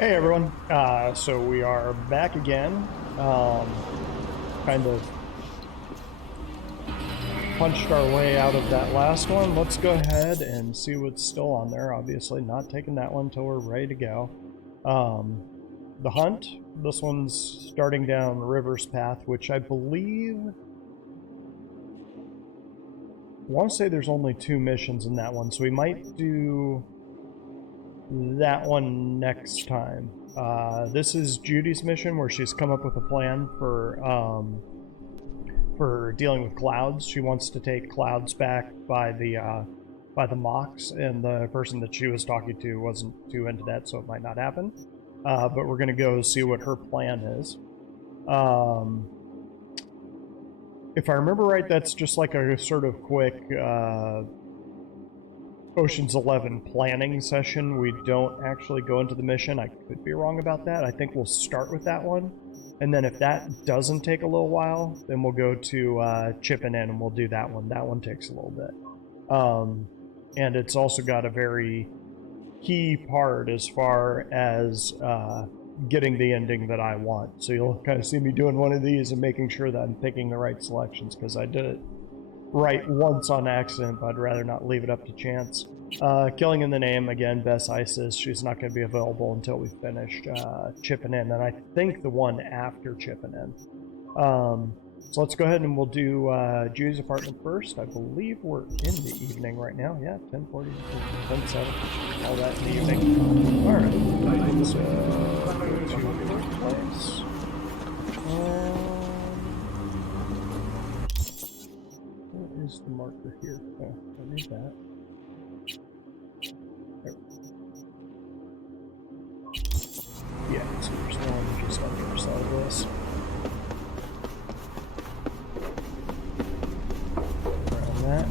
Hey everyone, so we are back again. Kind of punched our way out of that last one. Let's go ahead and see what's still on there. Obviously not taking that one until we're ready to go. The hunt, this one's starting down River's Path, which I want to say there's only 2 missions in that one, so we might do that one next time. This is Judy's mission where she's come up with a plan for dealing with clouds. She wants to take clouds back by the mocks, and the person that she was talking to wasn't too into that, so it might not happen. But we're gonna go see what her plan is. If I remember right, that's just like a sort of quick Ocean's 11 planning session. We don't actually go into the mission. I could be wrong about that. I think we'll start with that one. And then if that doesn't take a little while, then we'll go to chipping in and we'll do that one. That one takes a little bit. And it's also got a very key part as far as getting the ending that I want. So you'll kind of see me doing one of these and making sure that I'm picking the right selections, because I did it right once on accident, but I'd rather not leave it up to chance. Killing in the Name, again, Bess Isis. She's not going to be available until we finished chipping in, and I think the one after chipping in. So let's go ahead and we'll do Judy's apartment first. I believe we're in the evening right now. Yeah, 10:40, 10:07, all that in the evening. All right, let's go to her place. What is the marker here? Oh, I need that. There. Yeah, so there's one just on the other side of this. Around that.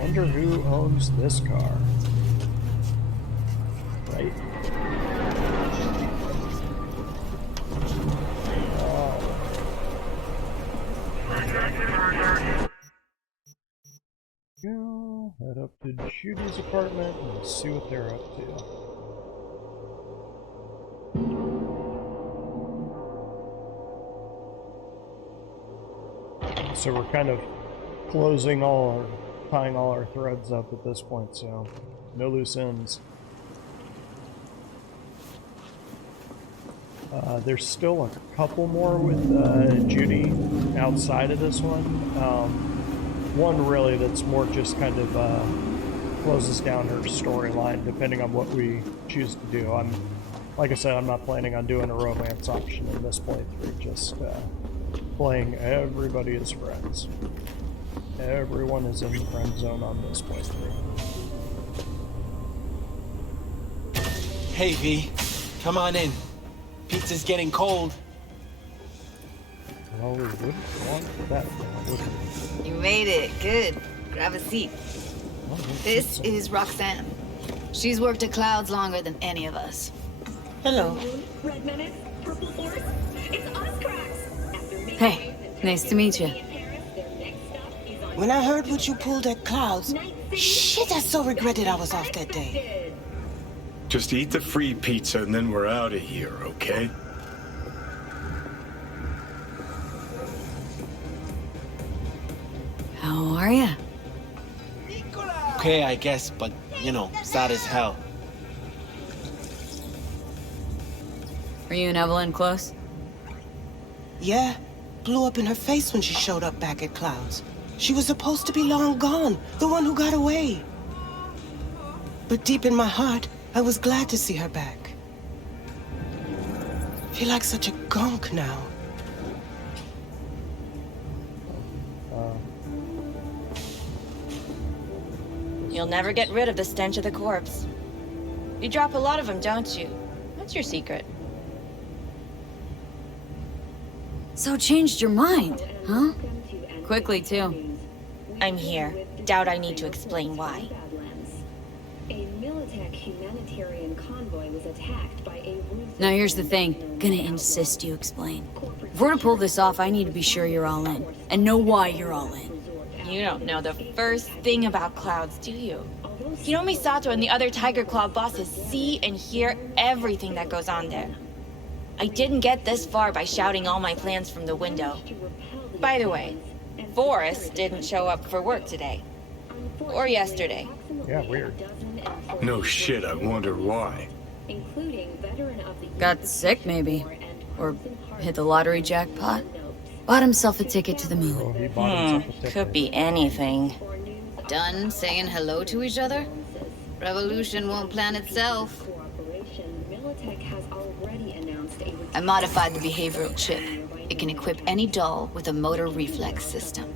Wonder who owns this car. Right? Go head up to Judy's apartment and see what they're up to. So we're kind of tying all our threads up at this point, so no loose ends. There's still a couple more with Judy outside of this one. One really that's more just kind of closes down her storyline, depending on what we choose to do. Like I said, I'm not planning on doing a romance option in this playthrough, just playing everybody as friends. Everyone is in the friend zone on this playthrough. Hey V, come on in. Pizza's getting cold. Well, we wouldn't want that, would we? You made it. Good. Grab a seat. Well, This is Roxanne. She's worked at Clouds longer than any of us. Hello. Red Menace, Purple Force, it's Oscrax! Hey, nice to meet you. When I heard what you pulled at Clouds, shit, I so regretted I was off that day. Just eat the free pizza and then we're out of here, okay? How are ya? Okay, I guess, but, you know, sad as hell. Are you and Evelyn close? Yeah, blew up in her face when she showed up back at Clouds. She was supposed to be long gone, the one who got away. But deep in my heart, I was glad to see her back. Feel like such a gunk now. You'll never get rid of the stench of the corpse. You drop a lot of them, don't you? What's your secret? So changed your mind, huh? Quickly, too. I'm here. Doubt I need to explain why. A Militech humanitarian convoy was attacked by a Now here's the thing. Gonna insist you explain. If we're to pull this off, I need to be sure you're all in. And know why you're all in. You don't know the first thing about Clouds, do you? Hiromi Sato and the other Tiger Claw bosses see and hear everything that goes on there. I didn't get this far by shouting all my plans from the window. By the way, Forrest didn't show up for work today. Or yesterday. Yeah, weird. No shit, I wonder why. Got sick, maybe. Or hit the lottery jackpot. Bought himself a ticket to the moon. Oh, he bought himself a ticket. Could be anything. Done saying hello to each other? Revolution won't plan itself. I modified the behavioral chip. It can equip any doll with a motor reflex system.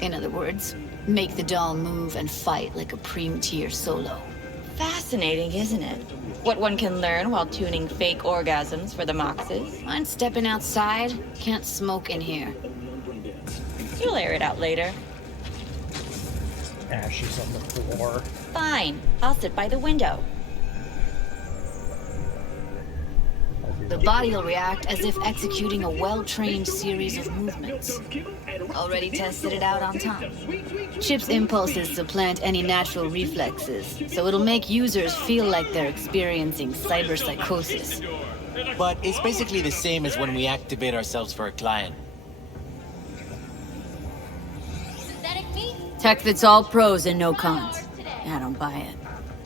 In other words, make the doll move and fight like a Preem-tier solo. Fascinating, isn't it? What one can learn while tuning fake orgasms for the Moxes. Mind stepping outside? Can't smoke in here. You'll air it out later. Ashes on the floor. Fine, I'll sit by the window. The body will react as if executing a well-trained series of movements. Already tested it out on Tom. Chip's impulses supplant any natural reflexes, so it'll make users feel like they're experiencing cyberpsychosis. But it's basically the same as when we activate ourselves for a client. Tech that's all pros and no cons. I don't buy it.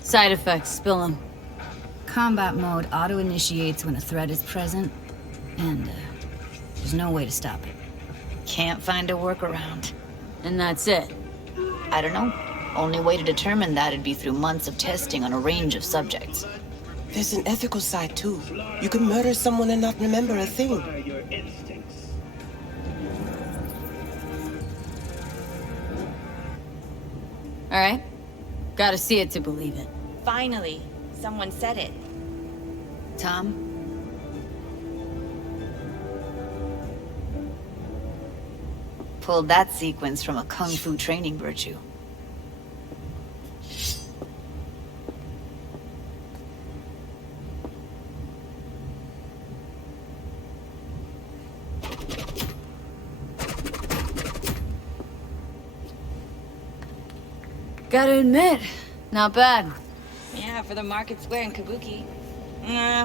Side effects, spill them. Combat mode auto-initiates when a threat is present, and there's no way to stop it. Can't find a workaround. And that's it. I don't know. Only way to determine that'd be through months of testing on a range of subjects. There's an ethical side, too. You can murder someone and not remember a thing. All right? Gotta see it to believe it. Finally, someone said it. Tom? Pulled that sequence from a kung fu training virtue. Gotta admit, not bad. Yeah, for the Market Square in Kabuki.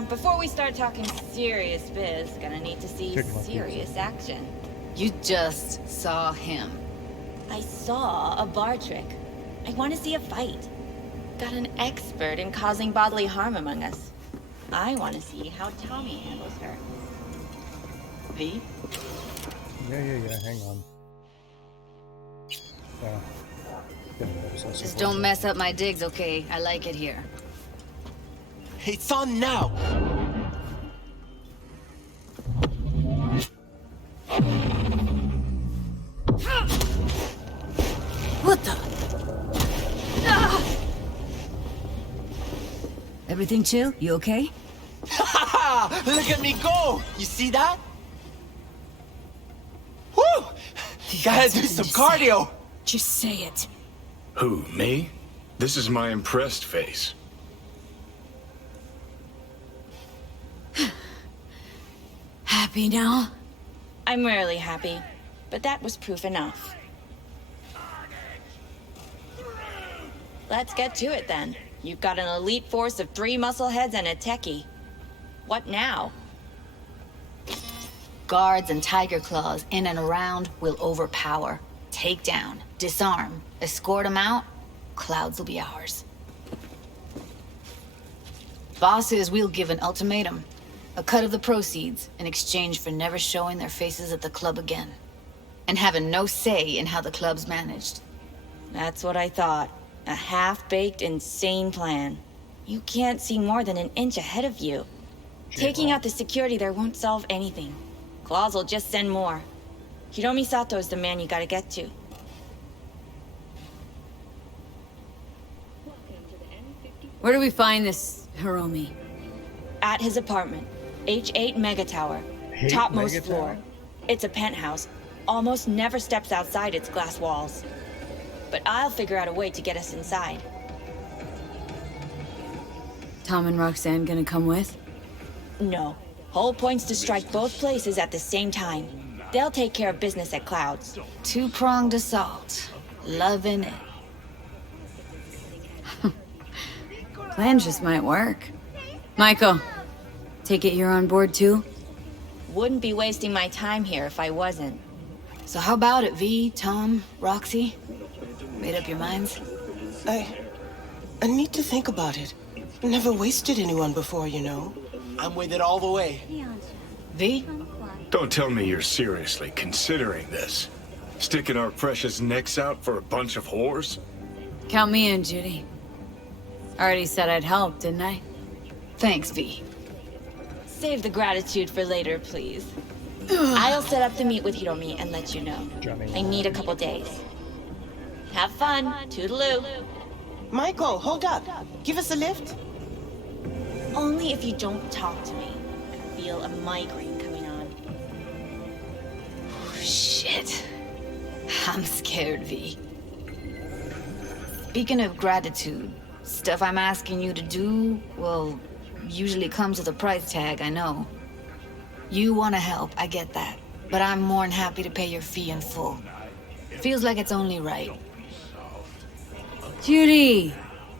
Before we start talking serious biz, gonna need to see serious action. You just saw him. I saw a bar trick. I want to see a fight. Got an expert in causing bodily harm among us. I want to see how Tommy handles her. V? Yeah, hang on. Just don't mess up my digs, okay? I like it here. It's on now! What the? Ah! Everything chill? You okay? Look at me go! You see that? Woo! Gotta do some cardio! Just say it. Who, me? This is my impressed face. Happy now? I'm rarely happy, but that was proof enough. Let's get to it then. You've got an elite force of 3 muscleheads and a techie. What now? Guards and tiger claws in and around will overpower. Take down, disarm, escort them out. Clouds will be ours. Bosses, we'll give an ultimatum. A cut of the proceeds in exchange for never showing their faces at the club again. And having no say in how the club's managed. That's what I thought. A half-baked, insane plan. You can't see more than an inch ahead of you. Taking out the security there won't solve anything. Claws will just send more. Hiromi Sato is the man you gotta get to. Where do we find this Hiromi? At his apartment. H8 Mega Tower. Topmost floor. It's a penthouse. Almost never steps outside its glass walls. But I'll figure out a way to get us inside. Tom and Roxanne gonna come with? No. Whole point's to strike both places at the same time. They'll take care of business at Clouds. Two-pronged assault. Loving it. Plan just might work. Michael, take it you're on board too? Wouldn't be wasting my time here if I wasn't. So how about it, V, Tom, Roxy? Made up your minds? I need to think about it. Never wasted anyone before, you know. I'm with it all the way. V? Don't tell me you're seriously considering this. Sticking our precious necks out for a bunch of whores? Count me in, Judy. Already said I'd help, didn't I? Thanks, V. Save the gratitude for later, please. I'll set up the meet with Hiromi and let you know. I need a couple days. Have fun. Toodaloo. Michael, hold up. Give us a lift. Only if you don't talk to me. I feel a migraine coming on. Shit. I'm scared, V. Speaking of gratitude, stuff I'm asking you to do, well, usually comes with a price tag, I know. You want to help, I get that. But I'm more than happy to pay your fee in full. Feels like it's only right. Judy!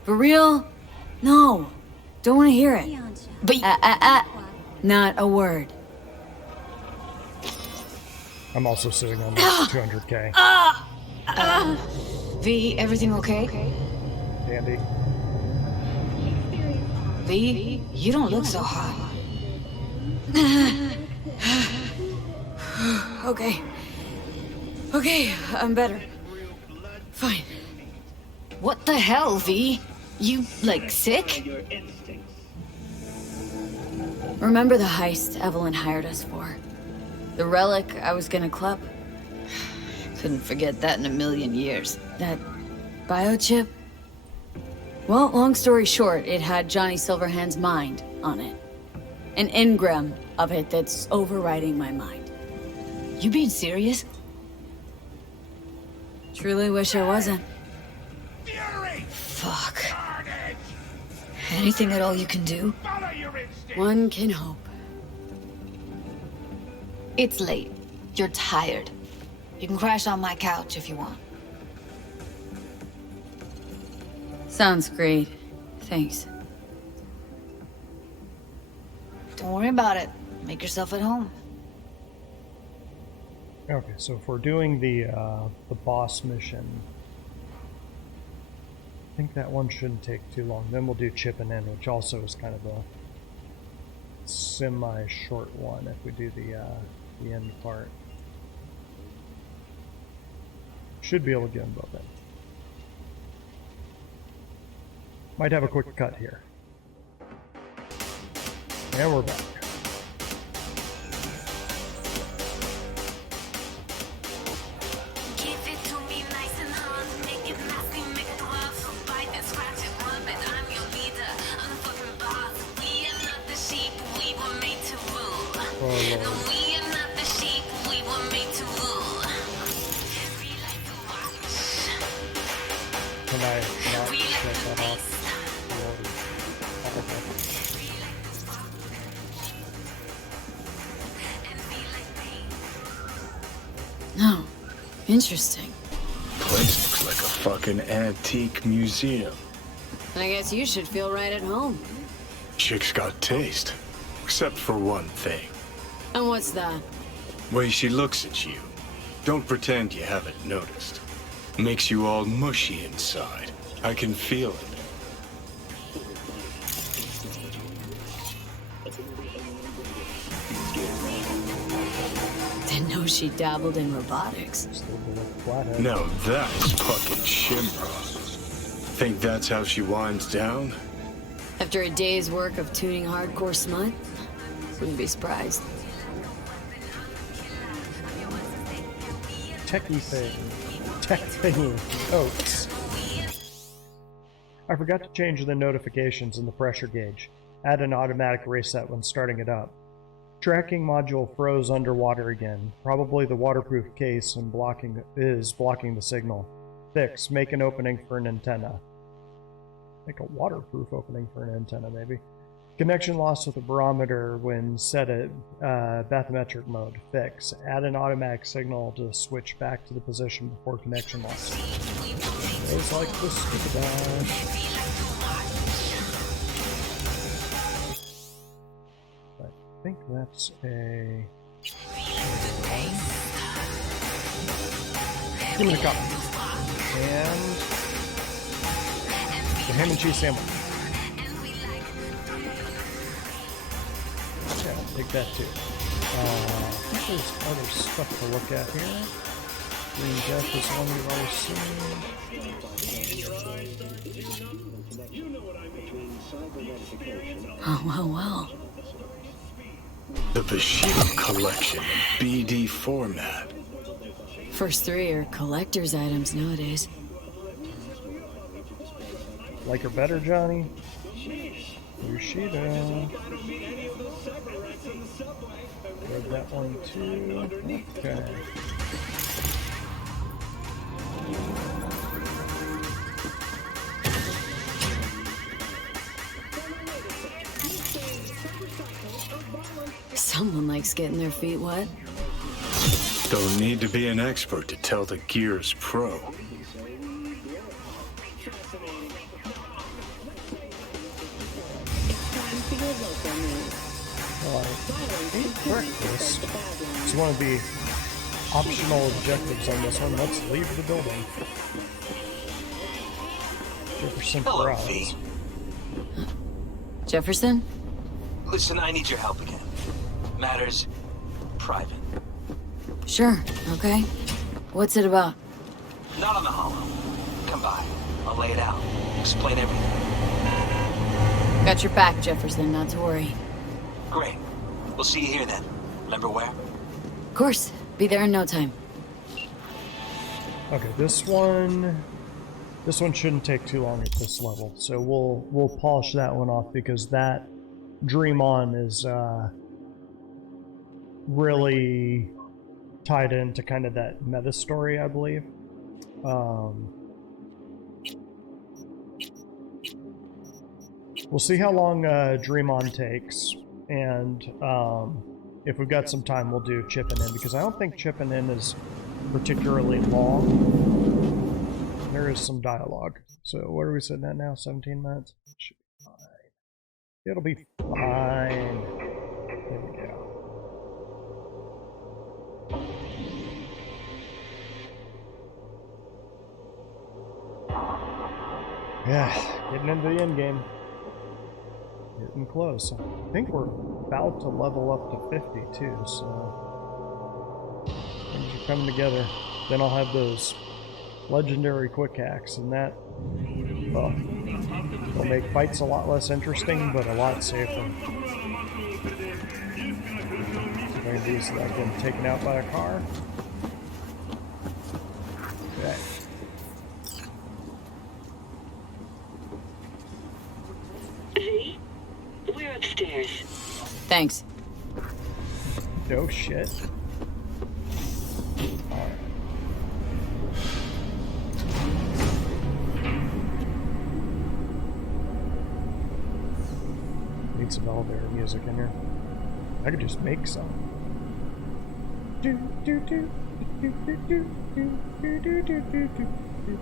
For real? No. Don't want to hear it. But not a word. I'm also sitting on like 200K. V, everything okay? Dandy. V, you don't look so hot. Okay, I'm better. Fine. What the hell, V? You, like, sick? Remember the heist Evelyn hired us for? The relic I was gonna club? Couldn't forget that in a million years. That biochip? Well, long story short, it had Johnny Silverhand's mind on it. An engram of it that's overriding my mind. You being serious? Truly wish I wasn't. Fuck. Anything at all you can do? One can hope. It's late. You're tired. You can crash on my couch if you want. Sounds great. Thanks. Don't worry about it. Make yourself at home. Okay, so if we're doing the boss mission, I think that one shouldn't take too long. Then we'll do chipping in, which also is kind of a semi-short one if we do the end part. Should be able to get them both in. Might have a quick cut here. And we're back. Oh, Lord. Can I not shut that off? No. Interesting. Place looks like a fucking antique museum. I guess you should feel right at home. Chick's got taste. Except for one thing. And what's that? Way she looks at you. Don't pretend you haven't noticed. Makes you all mushy inside. I can feel it. Didn't know she dabbled in robotics. Now that's fucking Shimra. Think that's how she winds down? After a day's work of tuning hardcore smut? Wouldn't be surprised. Techie thing. Tech thingy. Oats. I forgot to change the notifications in the pressure gauge. Add an automatic reset when starting it up. Tracking module froze underwater again. Probably the waterproof case and blocking the signal. Fix. Make an opening for an antenna. Make a waterproof opening for an antenna, maybe. Connection lost with the barometer when set at bathymetric mode. Fix. Add an automatic signal to switch back to the position before connection loss. Feels like the stupid dash. think that's a... Give me the cup. And the ham and cheese sandwich. Yeah, I'll take that too. I think there's other stuff to look at here. Green Death is one we've already seen. Oh, well. The Bushido collection in BD format. First 3 are collector's items nowadays. Like her better, Johnny? Bushido. Read that one too. Okay. Someone likes getting their feet wet. Don't need to be an expert to tell the Gears pro. Breakfast. It's one of the optional objectives on this one. Let's leave the building. Jefferson Perez. Jefferson? Listen, I need your help again. Matters private. Sure, okay. What's it about? Not on the hollow. Come by. I'll lay it out. Explain everything. Got your back, Jefferson, not to worry. Great. We'll see you here then. Remember where? Of course. Be there in no time. Okay, this one shouldn't take too long at this level, so we'll polish that one off because that Dream On is really tied into kind of that meta story, I believe. We'll see how long Dream On takes, and if we've got some time, we'll do Chipping In, because I don't think Chipping In is particularly long. There is some dialogue. So what are we sitting at now? 17 minutes? Should be fine. It'll be fine. There we go. Yeah, getting into the end game. Getting close. I think we're about to level up to 50 too, so things are coming together. Then I'll have those legendary quick hacks, and that will make fights a lot less interesting, but a lot safer. So maybe these that I've been taken out by a car. Okay. V, we're upstairs. Thanks. No shit. Alright. Need some elevator music in here. I could just make some. Do do do do do do do do do do do do.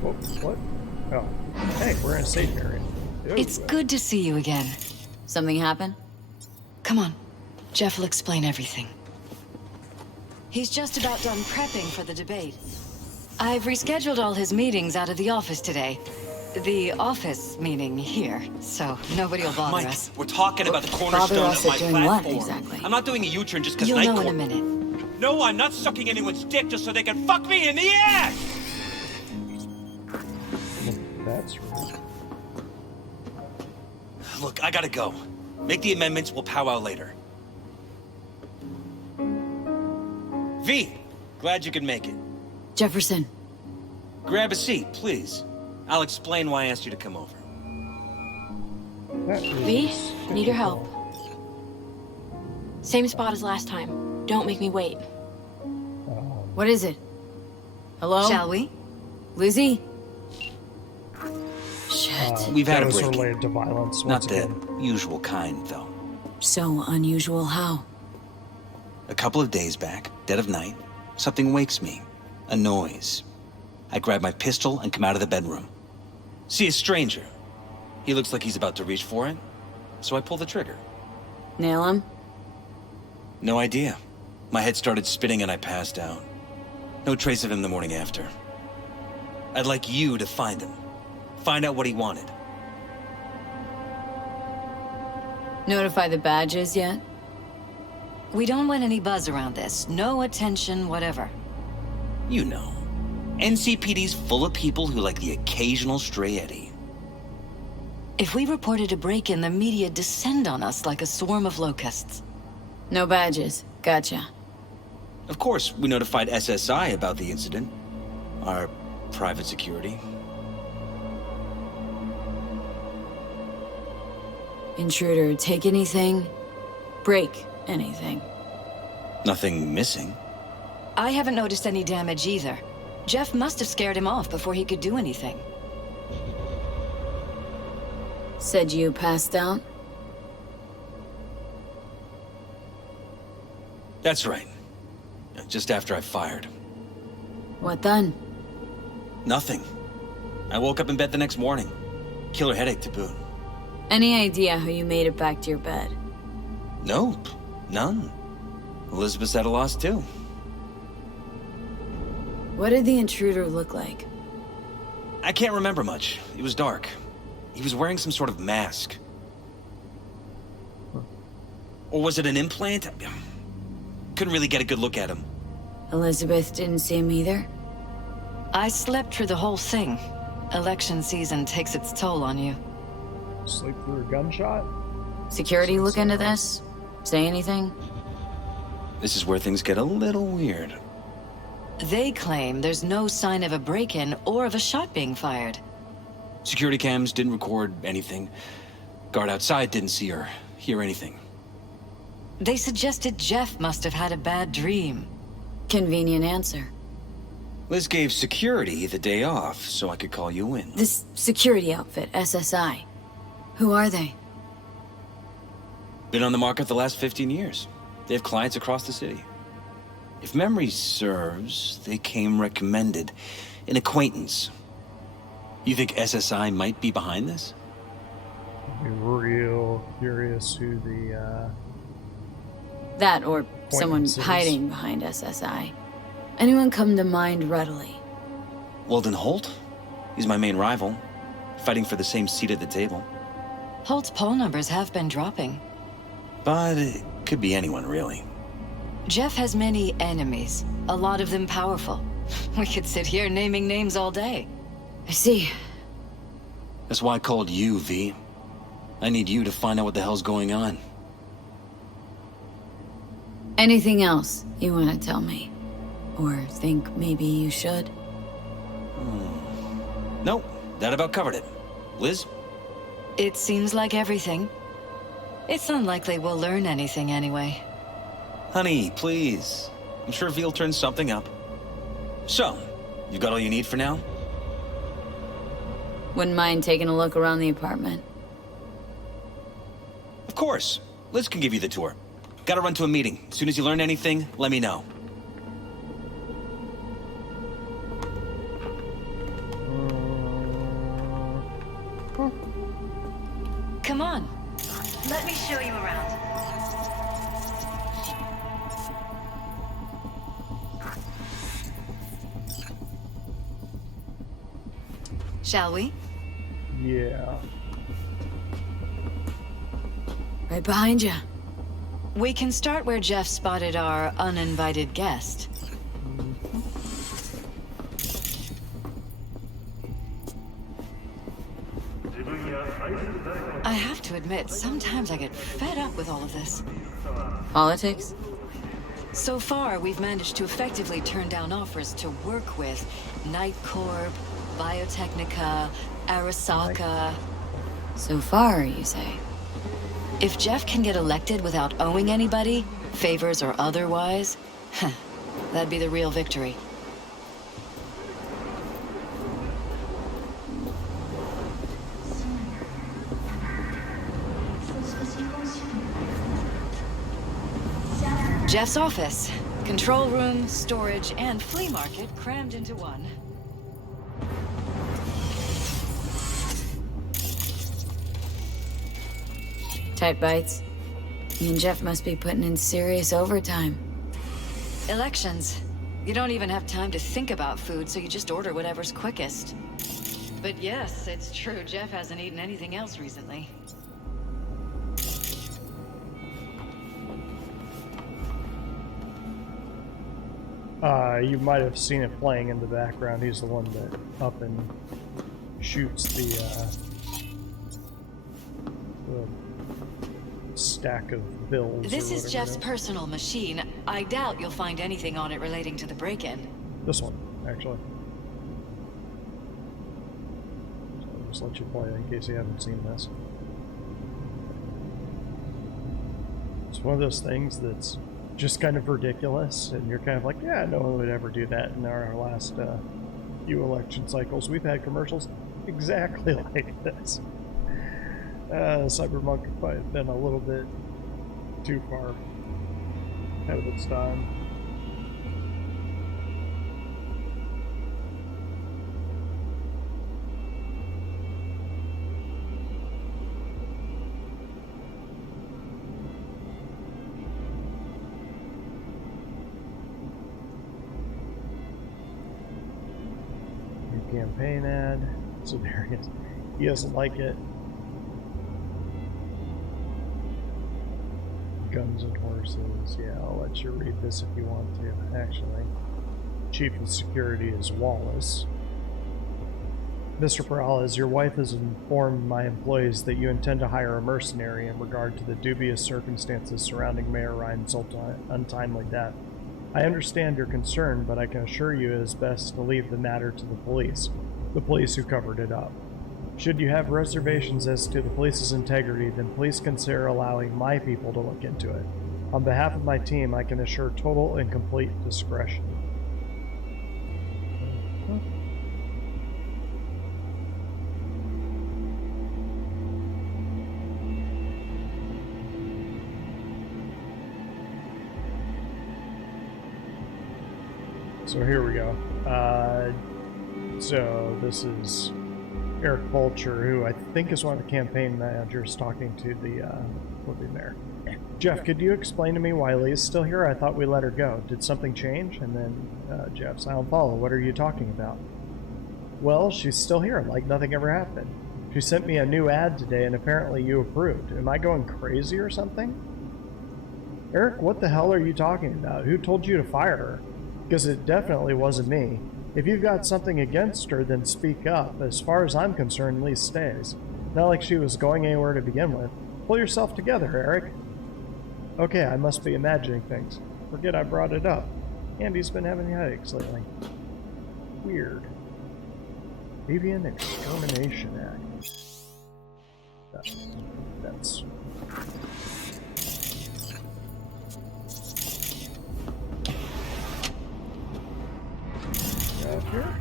Whoa, what? Oh, hey, we're in a safe area. It's good to see you again. Something happen? Come on. Jeff will explain everything. He's just about done prepping for the debate. I've rescheduled all his meetings out of the office today. The office meaning here, so nobody will bother Mike, us. we're talking about the Bother cornerstone us of my at doing platform. what, exactly? I'm not doing a U-turn just because You'll Night know in Court. a minute. No, I'm not sucking anyone's dick just so they can fuck me in the ass! That's right. Look, I gotta go. Make the amendments, we'll powwow later. V, glad you could make it. Jefferson. Grab a seat, please. I'll explain why I asked you to come over. That V, is need your help. difficult. Same spot as last time. Don't make me wait. What is it? Hello? Shall we? Lizzie? Shit. We've had that a was break-in. related to violence Not once the again. usual kind, though. So unusual how? A couple of days back, dead of night, something wakes me. A noise. I grab my pistol and come out of the bedroom. See a stranger. He looks like he's about to reach for it, so I pull the trigger. Nail him? No idea. My head started spinning and I passed out. No trace of him the morning after. I'd like you to find him. Find out what he wanted. Notify the badges yet? We don't want any buzz around this. No attention, whatever. You know. NCPD's full of people who like the occasional stray eddy. If we reported a break-in, the media descend on us like a swarm of locusts. No badges. Gotcha. Of course, we notified SSI about the incident. Our private security. Intruder, take anything? Break anything? Nothing missing. I haven't noticed any damage either. Jeff must have scared him off before he could do anything. Said you passed out? That's right. Just after I fired. What then? Nothing. I woke up in bed the next morning. Killer headache to boot. Any idea how you made it back to your bed? Nope. None. Elizabeth's at a loss too. What did the intruder look like? I can't remember much. It was dark. He was wearing some sort of mask. Or was it an implant? Couldn't really get a good look at him. Elizabeth didn't see him either? I slept through the whole thing. Election season takes its toll on you. Sleep through a gunshot? Security look into this? Say anything? This is where things get a little weird. They claim there's no sign of a break-in or of a shot being fired. Security cams didn't record anything. Guard outside didn't see or hear anything. They suggested Jeff must have had a bad dream. Convenient answer. Liz gave security the day off so I could call you in. This security outfit, SSI. Who are they? Been on the market the last 15 years. They have clients across the city. If memory serves, they came recommended. An acquaintance. You think SSI might be behind this? I'd be real curious who the, That or someone Acquaintances. hiding behind SSI. Anyone come to mind readily? Weldon Holt? He's my main rival. Fighting for the same seat at the table. Holt's poll numbers have been dropping. But it could be anyone, really. Jeff has many enemies, a lot of them powerful. We could sit here naming names all day. I see. That's why I called you, V. I need you to find out what the hell's going on. Anything else you want to tell me? Or think maybe you should? Nope, that about covered it. Liz? It seems like everything. It's unlikely we'll learn anything anyway. Honey, please. I'm sure V'll turn something up. So, you got all you need for now? Wouldn't mind taking a look around the apartment. Of course. Liz can give you the tour. Gotta run to a meeting. As soon as you learn anything, let me know. Come on. Let me show you around. Shall we? yeah. Right behind you. We can start where Jeff spotted our uninvited guest. I have to admit, sometimes I get fed up with all of this. Politics? So far, we've managed to effectively turn down offers to work with Night Corp, Biotechnica, Arasaka. So far, you say? If Jeff can get elected without owing anybody, favors or otherwise, that'd be the real victory. Jeff's office. Control room, storage, and flea market crammed into one. Tight bites. You and Jeff must be putting in serious overtime. Elections. You don't even have time to think about food, so you just order whatever's quickest. But yes, it's true, Jeff hasn't eaten anything else recently. You might have seen it playing in the background. He's the one that up and shoots the stack of bills. This is Jeff's personal machine. I doubt you'll find anything on it relating to the break-in. This one, actually. So I'll just let you play it in case you haven't seen this. It's one of those things that's just kind of ridiculous, and you're kind of like, yeah, no one would ever do that. In our last few election cycles, we've had commercials exactly like this. Cyberpunk might have been a little bit too far ahead of its time. Campaign ad. So there he is. He doesn't like it. Guns and horses. Yeah, I'll let you read this if you want to, actually. Chief of Security is Wallace. Mr. Peralez, your wife has informed my employees that you intend to hire a mercenary in regard to the dubious circumstances surrounding Mayor Ryan's untimely death. I understand your concern, but I can assure you it is best to leave the matter to the police who covered it up. Should you have reservations as to the police's integrity, then please consider allowing my people to look into it. On behalf of my team, I can assure total and complete discretion. So here we go. So this is Eric Vulture, who I think is one of the campaign managers, talking to the living mayor. Jeff, could you explain to me why Lee's still here? I thought we let her go. Did something change? And then Jeff, silent follow. What are you talking about? Well, she's still here, like nothing ever happened. She sent me a new ad today, and apparently you approved. Am I going crazy or something? Eric, what the hell are you talking about? Who told you to fire her? Because it definitely wasn't me. If you've got something against her, then speak up. As far as I'm concerned, Lee stays. Not like she was going anywhere to begin with. Pull yourself together, Eric. Okay, I must be imagining things. Forget I brought it up. Andy's been having headaches lately. Weird. Avian Extermination Act. That's... Up here.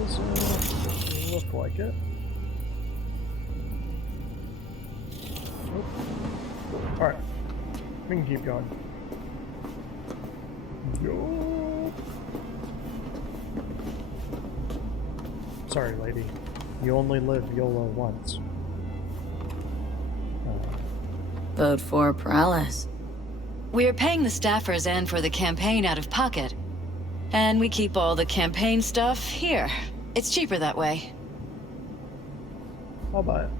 Doesn't look like it. Nope. Alright. We can keep going. Yo. Sorry, lady. You only live YOLO once. Vote for Peralez. We're paying the staffers and for the campaign out of pocket. And we keep all the campaign stuff here. It's cheaper that way. I'll buy it.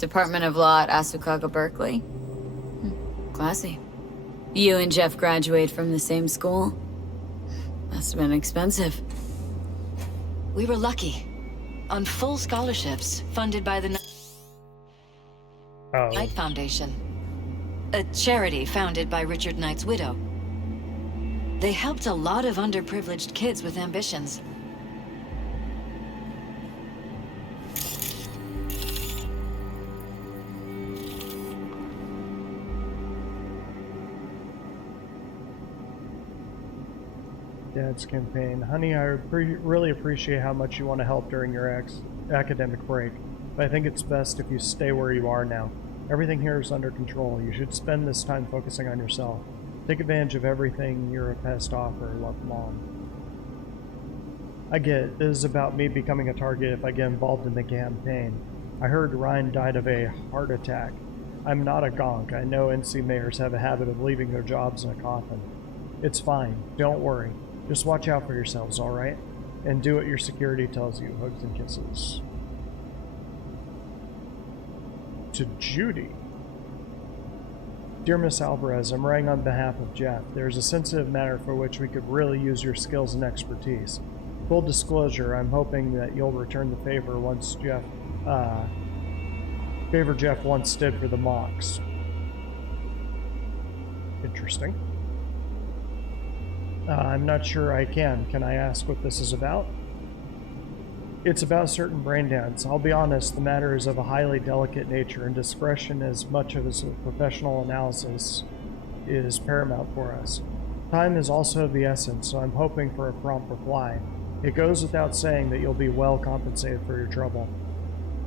Department of Law at Asukaga, Berkeley. Classy. You and Jeff graduate from the same school? Must have been expensive. We were lucky. On full scholarships, funded by the Knight Foundation. A charity founded by Richard Knight's widow. They helped a lot of underprivileged kids with ambitions. Dad's campaign. Honey, I really appreciate how much you want to help during your academic break. but I think it's best if you stay where you are now. Everything here is under control. You should spend this time focusing on yourself. Take advantage of everything Europe has to offer, love Mom. I get it. This is about me becoming a target if I get involved in the campaign. I heard Ryan died of a heart attack. I'm not a gonk. I know NC mayors have a habit of leaving their jobs in a coffin. It's fine. Don't worry. Just watch out for yourselves, alright? And do what your security tells you. Hugs and kisses. To Judy. Dear Miss Alvarez, I'm writing on behalf of Jeff. There's a sensitive matter for which we could really use your skills and expertise. Full disclosure, I'm hoping that you'll return the favor once Jeff once did for the mocks. Interesting. I'm not sure I can. Can I ask what this is about? It's about certain brain dance. I'll be honest, the matter is of a highly delicate nature, and discretion as much as a professional analysis is paramount for us. Time is also of the essence, so I'm hoping for a prompt reply. It goes without saying that you'll be well compensated for your trouble.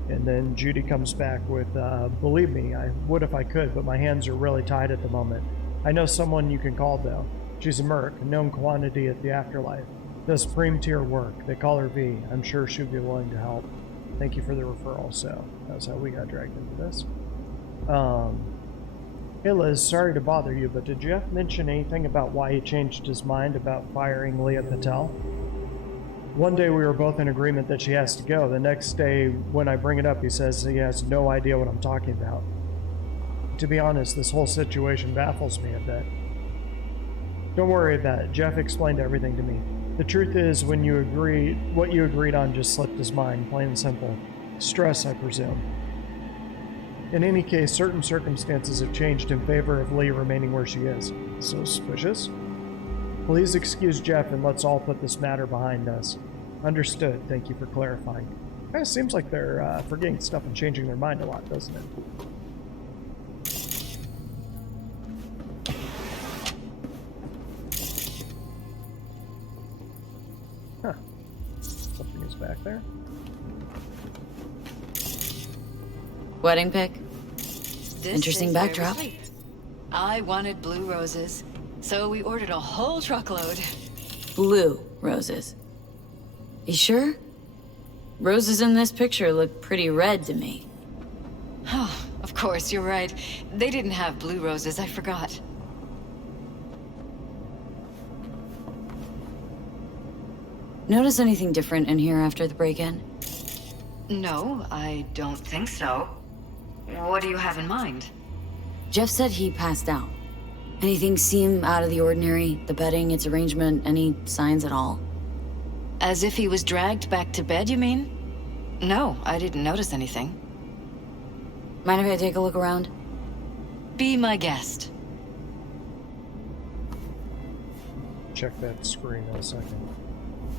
And then Judy comes back with, believe me, I would if I could, but my hands are really tied at the moment. I know someone you can call, though. She's a merc, a known quantity at the afterlife. Does supreme-tier work. They call her V. I'm sure she'll be willing to help. Thank you for the referral. So, that's how we got dragged into this. Hey Liz, sorry to bother you, but did Jeff mention anything about why he changed his mind about firing Leah Patel? One day we were both in agreement that she has to go. The next day, when I bring it up, he says he has no idea what I'm talking about. To be honest, this whole situation baffles me a bit. Don't worry about it. Jeff explained everything to me. The truth is, what you agreed on just slipped his mind, plain and simple. Stress, I presume. In any case, certain circumstances have changed in favor of Lee remaining where she is. Suspicious? Please excuse Jeff and let's all put this matter behind us. Understood. Thank you for clarifying. Kind of seems like they're forgetting stuff and changing their mind a lot, doesn't it? Huh. Something is back there. Wedding pic? This Interesting is where we backdrop. sleep. I wanted blue roses, so we ordered a whole truckload. Blue roses. You sure? Roses in this picture look pretty red to me. Oh, of course, you're right. They didn't have blue roses, I forgot. Notice anything different in here after the break-in? No, I don't think so. What do you have in mind? Jeff said he passed out. Anything seem out of the ordinary? The bedding, its arrangement, any signs at all? As if he was dragged back to bed, you mean? No, I didn't notice anything. Mind if I take a look around? Be my guest. Check that screen in a second.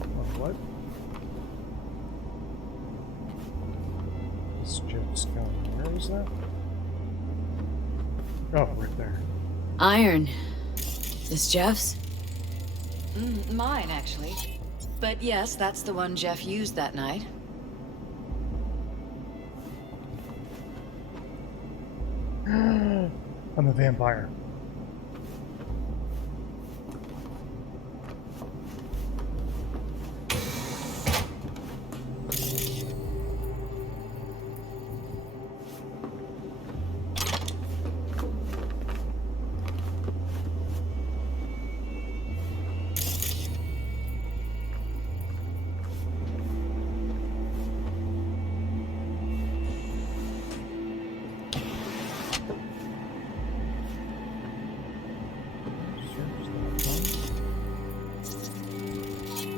Oh, what? This Jeff's gun. Where was that? Oh, right there. Iron. This Jeff's? Mine, actually. But yes, that's the one Jeff used that night. I'm a vampire.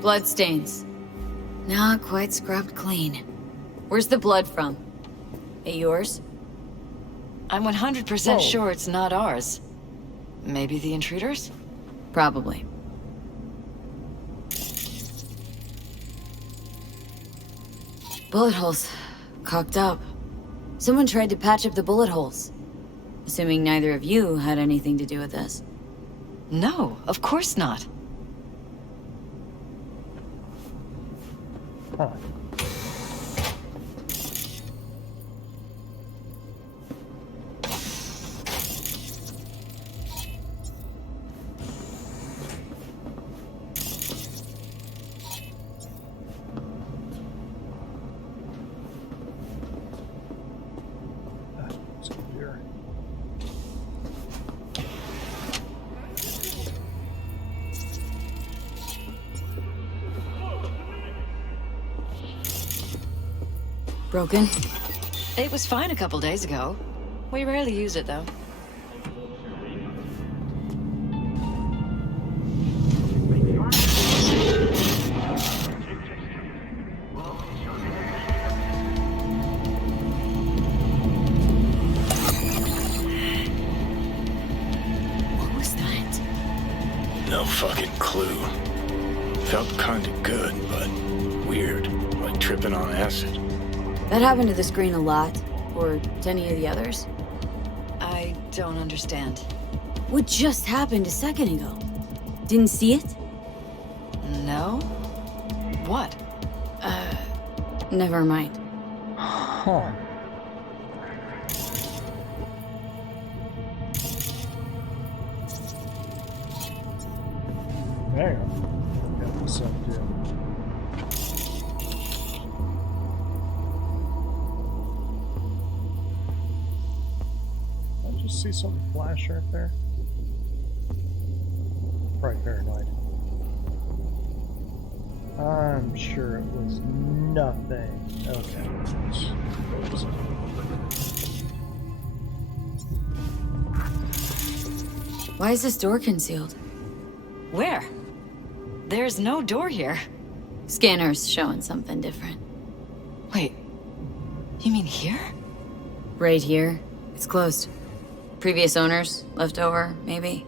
Bloodstains. Not quite scrubbed clean. Where's the blood from? It yours? I'm 100% sure it's not ours. Maybe the intruders? Probably. Bullet holes. Cocked up. Someone tried to patch up the bullet holes. Assuming neither of you had anything to do with this. No, of course not. Huh. Broken? It was fine a couple days ago. We rarely use it, though. What was that? No fucking clue. Felt kinda good, but weird. Like tripping on acid. That happened to the screen a lot. Or to any of the others. I don't understand. What just happened a second ago? Didn't see it? No? What? Never mind. Huh. Hang on. Got this up too. I just see something flash right there. Probably paranoid. I'm sure it was nothing. Okay. Why is this door concealed? Where? There's no door here. Scanner's showing something different. Wait. You mean here? Right here. It's closed. Previous owners, left over, maybe?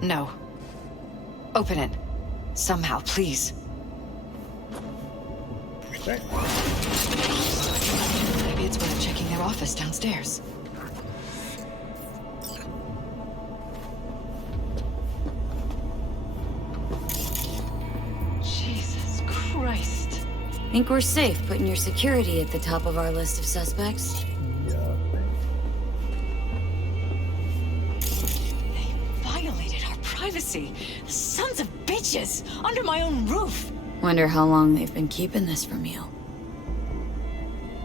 No. Open it. Somehow, please. Okay. Maybe it's worth checking their office downstairs. Jesus Christ. Think we're safe putting your security at the top of our list of suspects? Yeah. They violated our privacy. The sons of bitches! Under my own roof! Wonder how long they've been keeping this from you.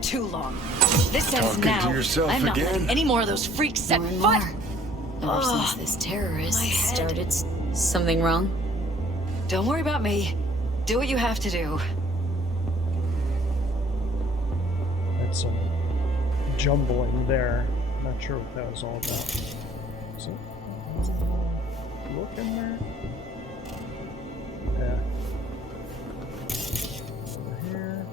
Too long. This ends Talking now. to yourself I'm not again? letting any more of those freaks set More and foot! more. Ever Ugh, since this terrorist my head. started something wrong? Don't worry about me. Do what you have to do. Had some jumbling there. Not sure what that was all about. Is it? Look in there? Yeah. Over here.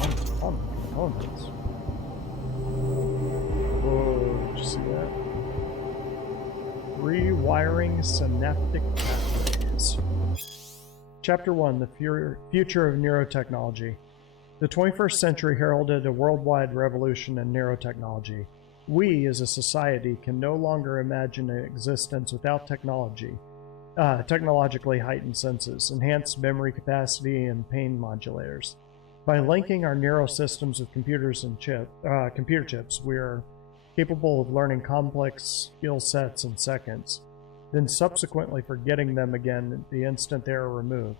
Components. Whoa, did you see that? Rewiring synaptic pathways. Chapter 1, The Future of Neurotechnology. The 21st century heralded a worldwide revolution in neurotechnology. We, as a society, can no longer imagine an existence without technology, technologically heightened senses, enhanced memory capacity, and pain modulators. By linking our neural systems with computers and computer chips, we are capable of learning complex skill sets in seconds, then subsequently forgetting them again the instant they are removed.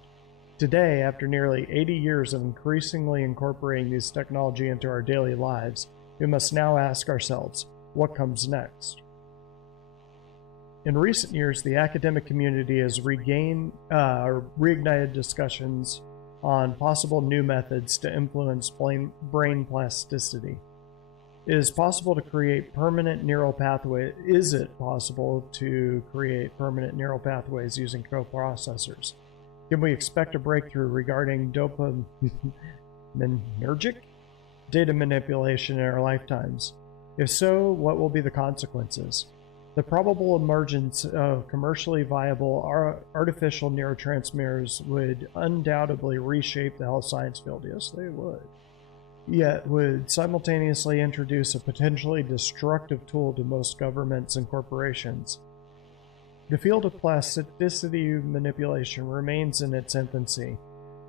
Today, after nearly 80 years of increasingly incorporating these technology into our daily lives, we must now ask ourselves, what comes next? In recent years, the academic community has reignited discussions on possible new methods to influence brain plasticity. Is it possible to create permanent neural pathways using coprocessors? Can we expect a breakthrough regarding dopaminergic data manipulation in our lifetimes? If so, what will be the consequences? The probable emergence of commercially viable artificial neurotransmitters would undoubtedly reshape the health science field. Yes, they would. Yet would simultaneously introduce a potentially destructive tool to most governments and corporations. The field of plasticity manipulation remains in its infancy,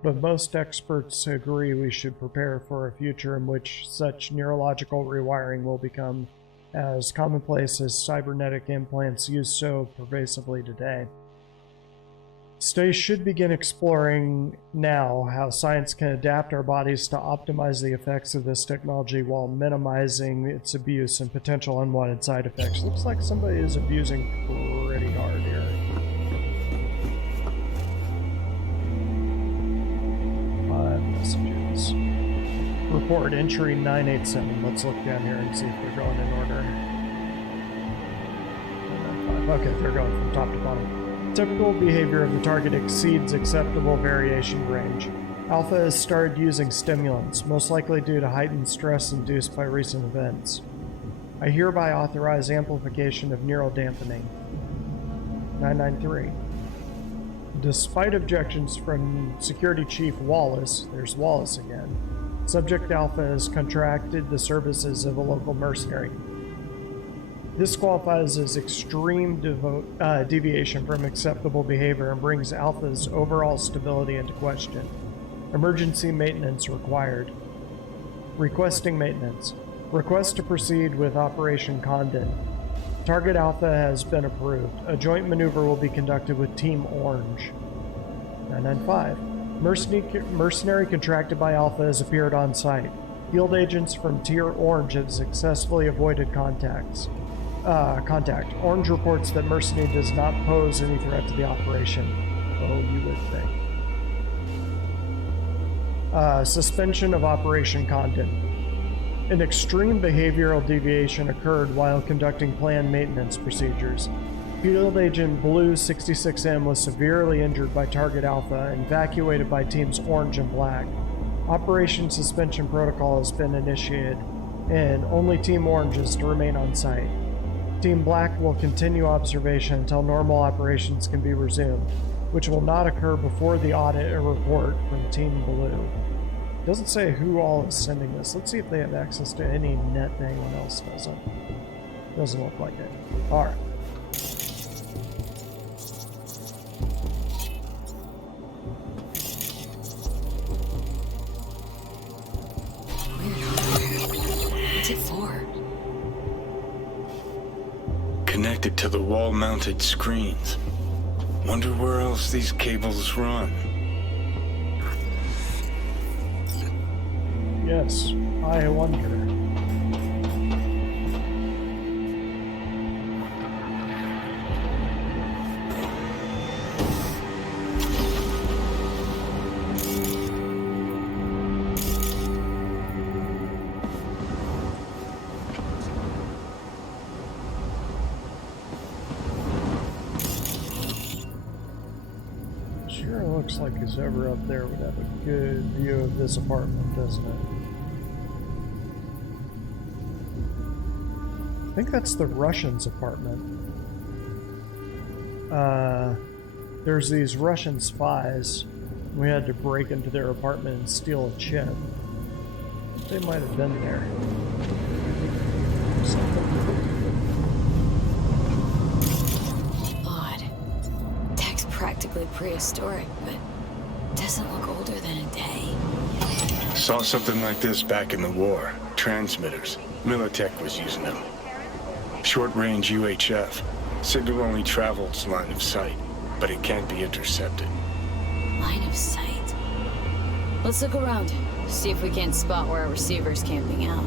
but most experts agree we should prepare for a future in which such neurological rewiring will become as commonplace as cybernetic implants used so pervasively today. Studies should begin exploring now how science can adapt our bodies to optimize the effects of this technology while minimizing its abuse and potential unwanted side effects. Looks like somebody is abusing pretty hard here. report, entry 987. Let's look down here and see if they're going in order. 995. Okay, they're going from top to bottom. Typical behavior of the target exceeds acceptable variation range. Alpha has started using stimulants, most likely due to heightened stress induced by recent events. I hereby authorize amplification of neural dampening. 993. Despite objections from Security Chief Wallace, there's Wallace again, Subject Alpha has contracted the services of a local mercenary. This qualifies as extreme deviation from acceptable behavior and brings Alpha's overall stability into question. Emergency maintenance required. Requesting maintenance. Request to proceed with Operation Condon. Target Alpha has been approved. A joint maneuver will be conducted with Team Orange. 995. Mercenary contracted by Alpha has appeared on site. Field agents from Tier Orange have successfully avoided contact. Orange reports that mercenary does not pose any threat to the operation. Oh, you would think. Suspension of Operation Condon. An extreme behavioral deviation occurred while conducting planned maintenance procedures. Field Agent Blue 66M was severely injured by Target Alpha and evacuated by Teams Orange and Black. Operation suspension protocol has been initiated, and only Team Orange is to remain on site. Team Black will continue observation until normal operations can be resumed, which will not occur before the audit and report from Team Blue. Doesn't say who all is sending this. Let's see if they have access to any net that anyone else doesn't. Doesn't look like it. Alright. What's it for? Connected to the wall-mounted screens. Wonder where else these cables run. Yes, I wonder. Sure looks like who's ever up there would have a good view of this apartment, doesn't it? I think that's the Russians' apartment. There's these Russian spies. We had to break into their apartment and steal a chip. They might have been there. Odd. Tech's practically prehistoric, but doesn't look older than a day. Saw something like this back in the war. Transmitters. Militech was using them. Short-range UHF. Signal only travels line of sight, but it can't be intercepted. Line of sight. Let's look around. See if we can't spot where our receiver's camping out.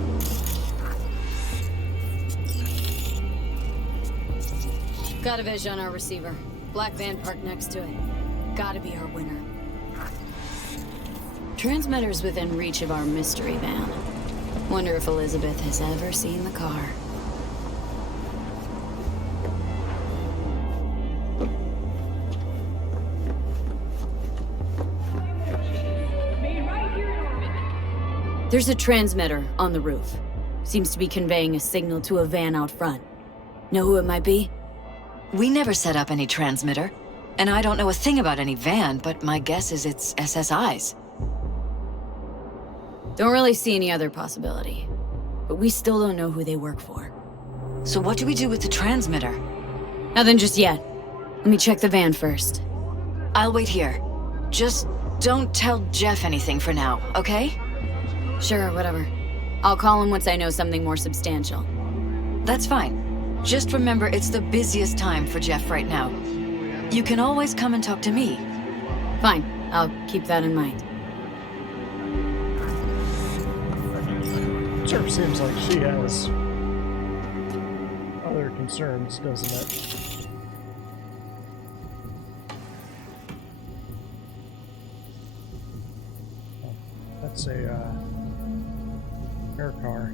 Got a vision on our receiver. Black van parked next to it. Gotta be our winner. Transmitter's within reach of our mystery van. Wonder if Elizabeth has ever seen the car. There's a transmitter on the roof. Seems to be conveying a signal to a van out front. Know who it might be? We never set up any transmitter. And I don't know a thing about any van, but my guess is it's SSI's. Don't really see any other possibility. But we still don't know who they work for. So what do we do with the transmitter? Nothing just yet. Let me check the van first. I'll wait here. Just don't tell Jeff anything for now, okay? Sure, whatever. I'll call him once I know something more substantial. That's fine. Just remember it's the busiest time for Jeff right now. You can always come and talk to me. Fine. I'll keep that in mind. Sure seems like she has other concerns, doesn't it? Oh, that's a Air car.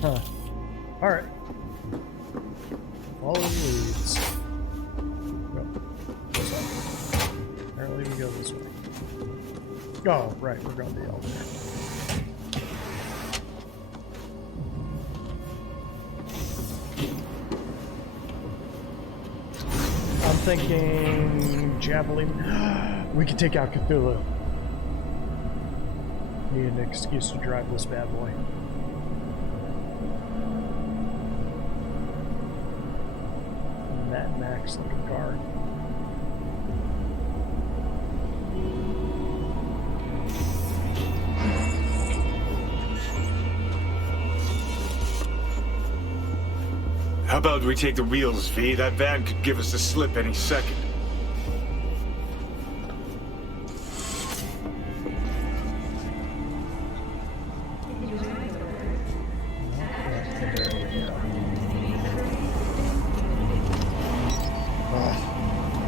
Huh. Alright. Follow the leads. Go. This way. Apparently we go this way. Oh, right, we're going to the elevator. I'm thinking javelin. We can take out Cthulhu. Need an excuse to drive this bad boy. Mad Max looking car. How about we take the wheels, V? That van could give us the slip any second.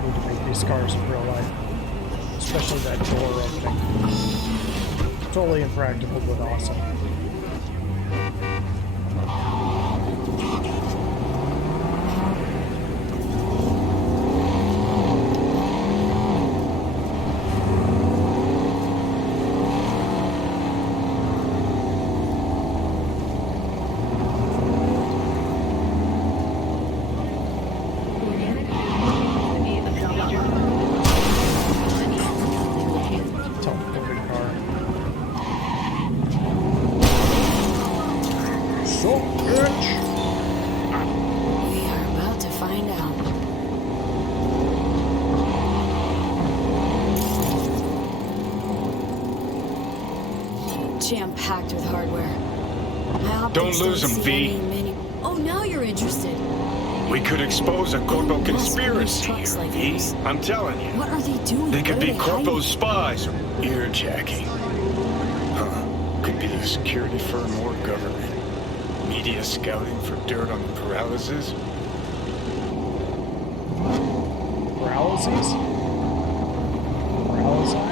Need to make these cars in real life. Especially that door opening. Totally impractical, but awesome. Jam-packed with hardware. Don't lose them, V. Oh, now you're interested. We could expose a corpo conspiracy trucks here, like V. this. I'm telling you. What are they doing? They could What be are corpo's hiding? spies or earjacking. Huh. Could be the security firm or government. Media scouting for dirt on the paralysis. Paralyses? Paralysis?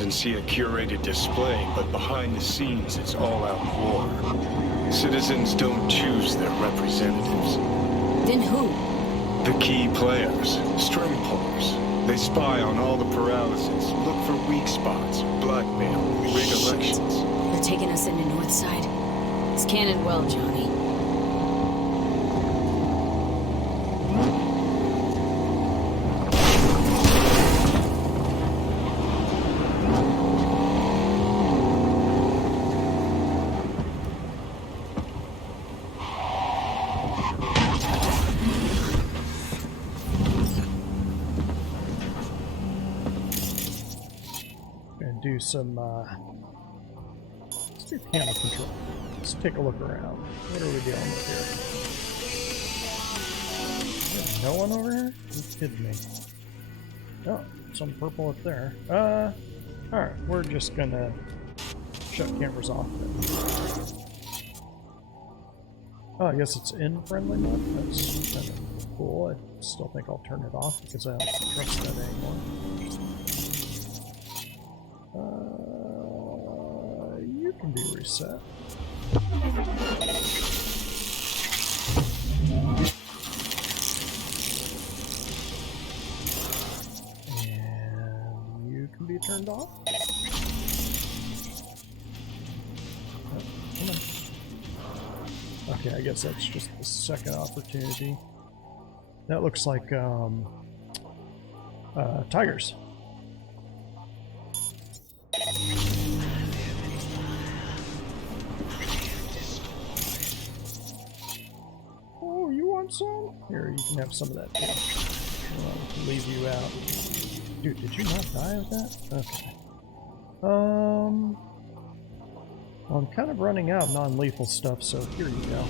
And see a curated display, but behind the scenes it's all-out war. Citizens don't choose their representatives. Then who? The key players, string pullers. They spy on all the paralysis, look for weak spots, blackmail, rig elections. They're taking us into Northside. It's cannon well, Johnny. Do some, let's do camera control. Let's take a look around. What are we dealing with here? There's no one over here? You kidding me? Oh, some purple up there. Alright, we're just gonna shut cameras off then. Oh, I guess it's in friendly mode? That's kind of cool. I still think I'll turn it off because I don't trust that anymore. You can be reset. And you can be turned off. Oh, come on. Okay, I guess that's just the second opportunity. That looks like tigers. Oh, you want some? Here, you can have some of that too. Leave you out. Dude, did you not die with that? Okay. Well, I'm kind of running out of non-lethal stuff, so here you go.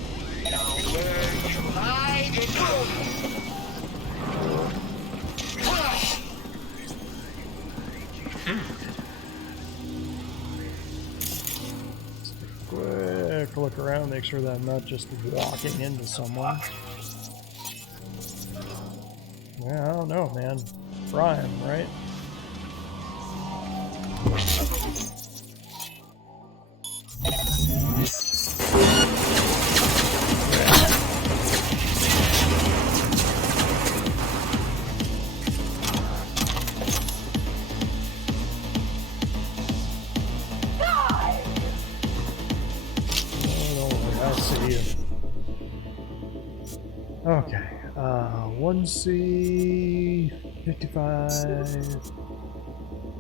Quick look around, make sure that I'm not just walking into someone. Yeah, I don't know, man. Brian, right? Okay, 1C 55.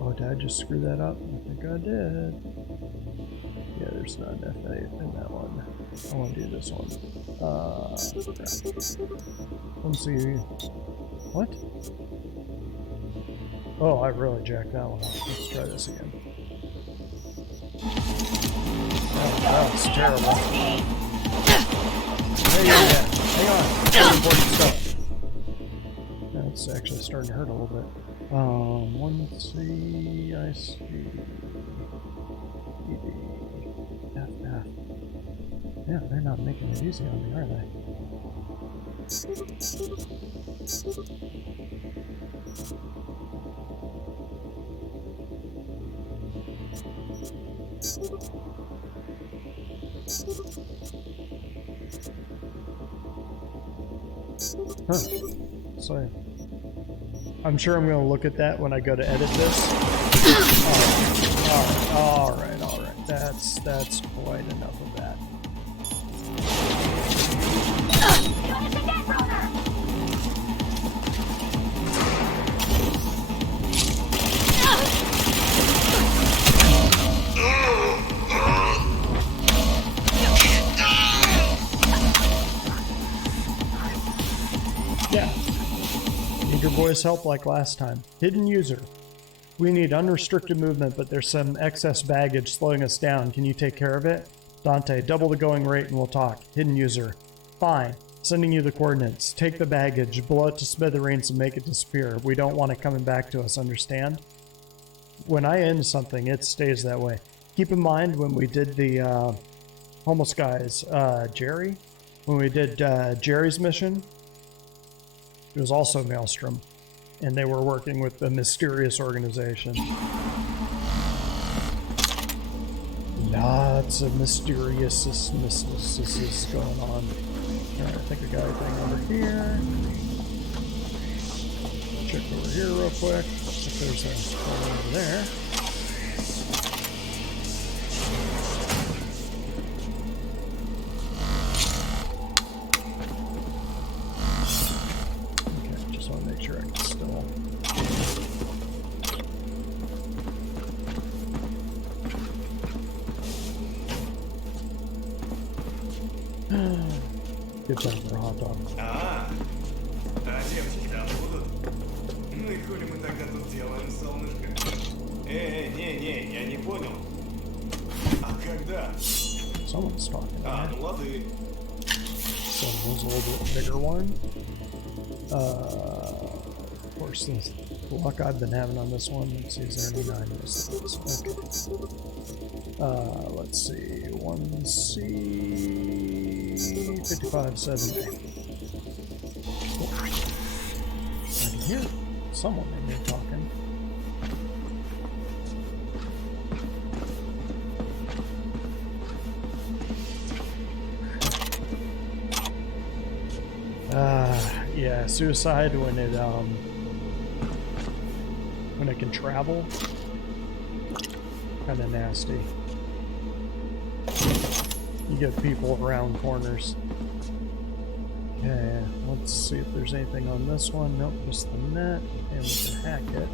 Oh, did I just screw that up? I think I did. Yeah, there's not an F8 in that one. I want to do this one. Crap. 1C. What? Oh, I really jacked that one up. Let's try this again. Oh, that was terrible. Hey, yeah. Hang on. That's important stuff. That's actually starting to hurt a little bit. 1C, IC, ED, FF. Yeah, they're not making it easy on me, are they? Huh. So, I'm sure I'm going to look at that when I go to edit this. All right. That's quite enough of that. Yeah. Need your boy's help like last time. Hidden user. We need unrestricted movement, but there's some excess baggage slowing us down. Can you take care of it? Dante, double the going rate and we'll talk. Hidden user. Fine. Sending you the coordinates. Take the baggage, blow it to smithereens and make it disappear. We don't want it coming back to us, understand? When I end something, it stays that way. Keep in mind when we did the homeless guys, Jerry, when we did Jerry's mission, it was also Maelstrom, and they were working with a mysterious organization. Lots of mysteriousness going on. Alright, I think I got everything over here. Check over here real quick. If there's a one over there. Okay, just want to make sure I can still. Good time for a hot dog. Someone's talking. Someone's a little bit bigger one. Of course, the luck I've been having on this one. Let's see, is there any 9 misses? Okay. Let's see. 1C 5570. Cool. I can hear someone in there talking. Yeah, suicide when it can travel. Kinda nasty. You get people around corners. Okay, let's see if there's anything on this one. Nope, just the net, and we can hack it.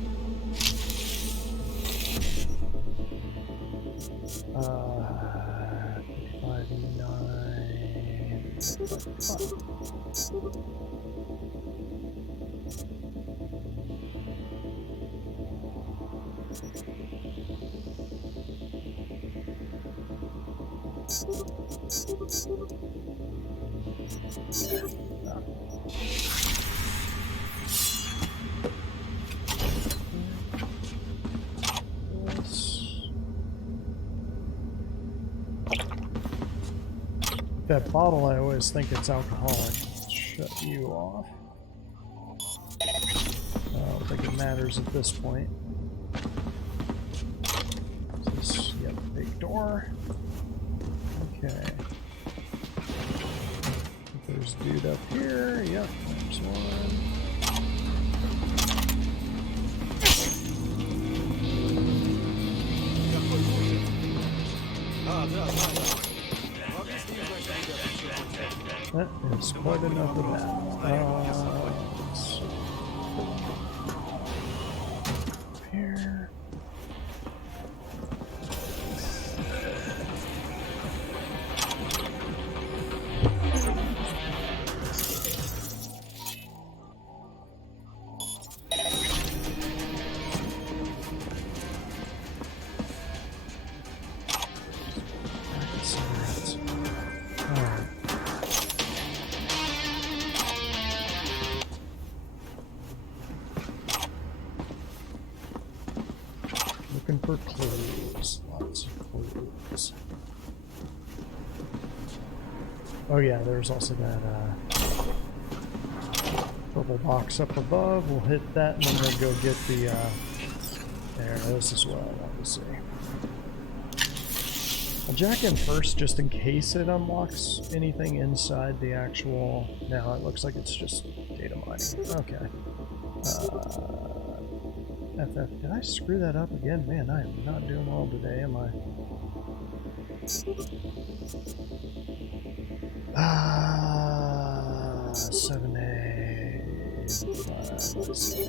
That bottle, I always think it's alcoholic. Shut you off. I don't think it matters at this point. This, yep, big door. Okay. There's a dude up here. Yep, there's one. That is quite enough of that. Let's see. Here. For clues. Lots of clues. Oh yeah, there's also that purple box up above. We'll hit that and then we'll go get the there, this is what I want to see. I'll jack in first just in case it unlocks anything inside the actual. No, it looks like it's just data mining. Okay. FF, did I screw that up again? Man, I am not doing well today, am I? 7A, 5, let's see.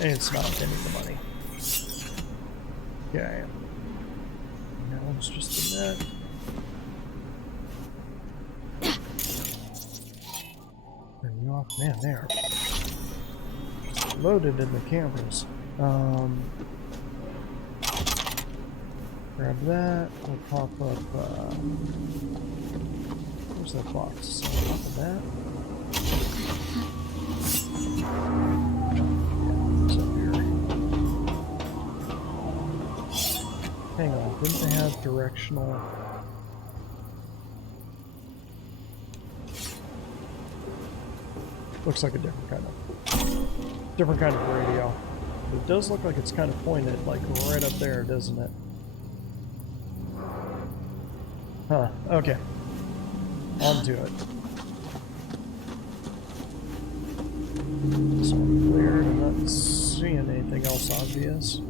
And it's not getting the money. Okay. Now it's just a net. Turn you off. Man, they are loaded in the cameras. Grab that. We'll pop up. Where's that box? On top of that. Yeah, it's up here. Hang on. Didn't they have directional? Looks like a different kind of radio. But it does look like it's kind of pointed, like right up there, doesn't it? Huh, okay. On to it. This one cleared. I'm not seeing anything else obvious.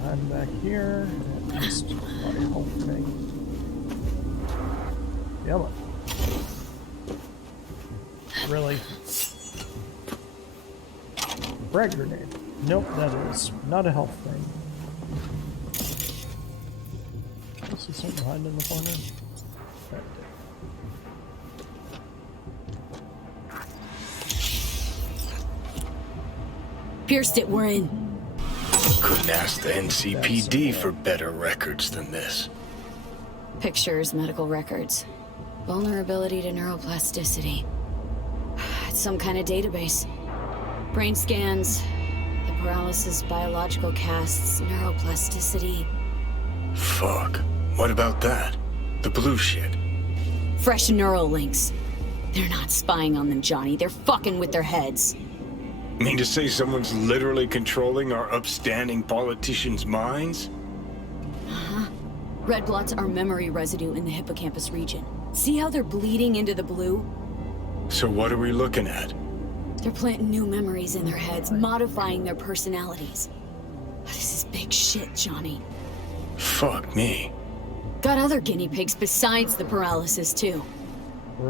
Behind back here, and just my whole thing. Yellow. Really? Frag grenade. Nope, that is not a health thing. I see something behind in the corner. Right there. Pierced it, we're in. Couldn't ask the NCPD for better records than this. Pictures, medical records. Vulnerability to neuroplasticity. It's some kind of database. Brain scans, the paralysis, biological casts, neuroplasticity. Fuck. What about that? The blue shit. Fresh neural links. They're not spying on them, Johnny. They're fucking with their heads. Mean to say someone's literally controlling our upstanding politicians' minds? Uh-huh. Red blots are memory residue in the hippocampus region. See how they're bleeding into the blue? So what are we looking at? They're planting new memories in their heads, modifying their personalities. This is big shit, Johnny. Fuck me. Got other guinea pigs besides the paralysis, too.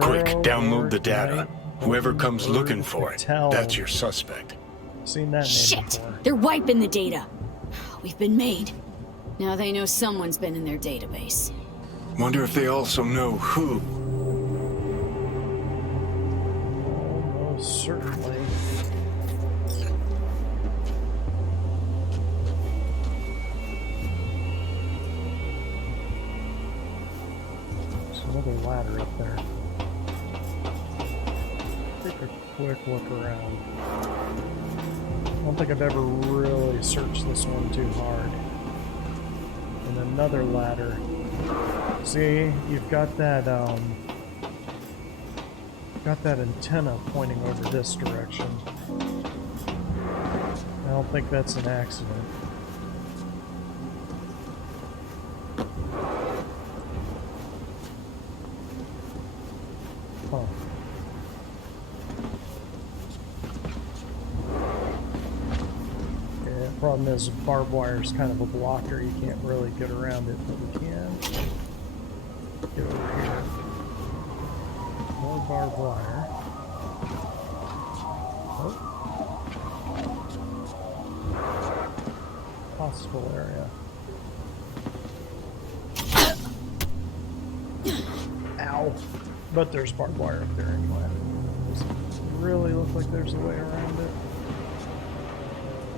Quick, download the data. Whoever comes looking for it, that's your suspect. Seen that name Shit! before. They're wiping the data. We've been made. Now they know someone's been in their database. Wonder if they also know who. Almost certainly. There's another ladder up there. take a quick look around. I don't think I've ever really searched this one too hard. And another ladder. See, you've got that antenna pointing over this direction. I don't think that's an accident. Huh. Yeah, the problem is barbed wire is kind of a blocker. You can't really get around it, but we can get over here. More barbed wire. Oh. Possible area. Ow. But there's barbed wire up there anyway. Does it really look like there's a way around it?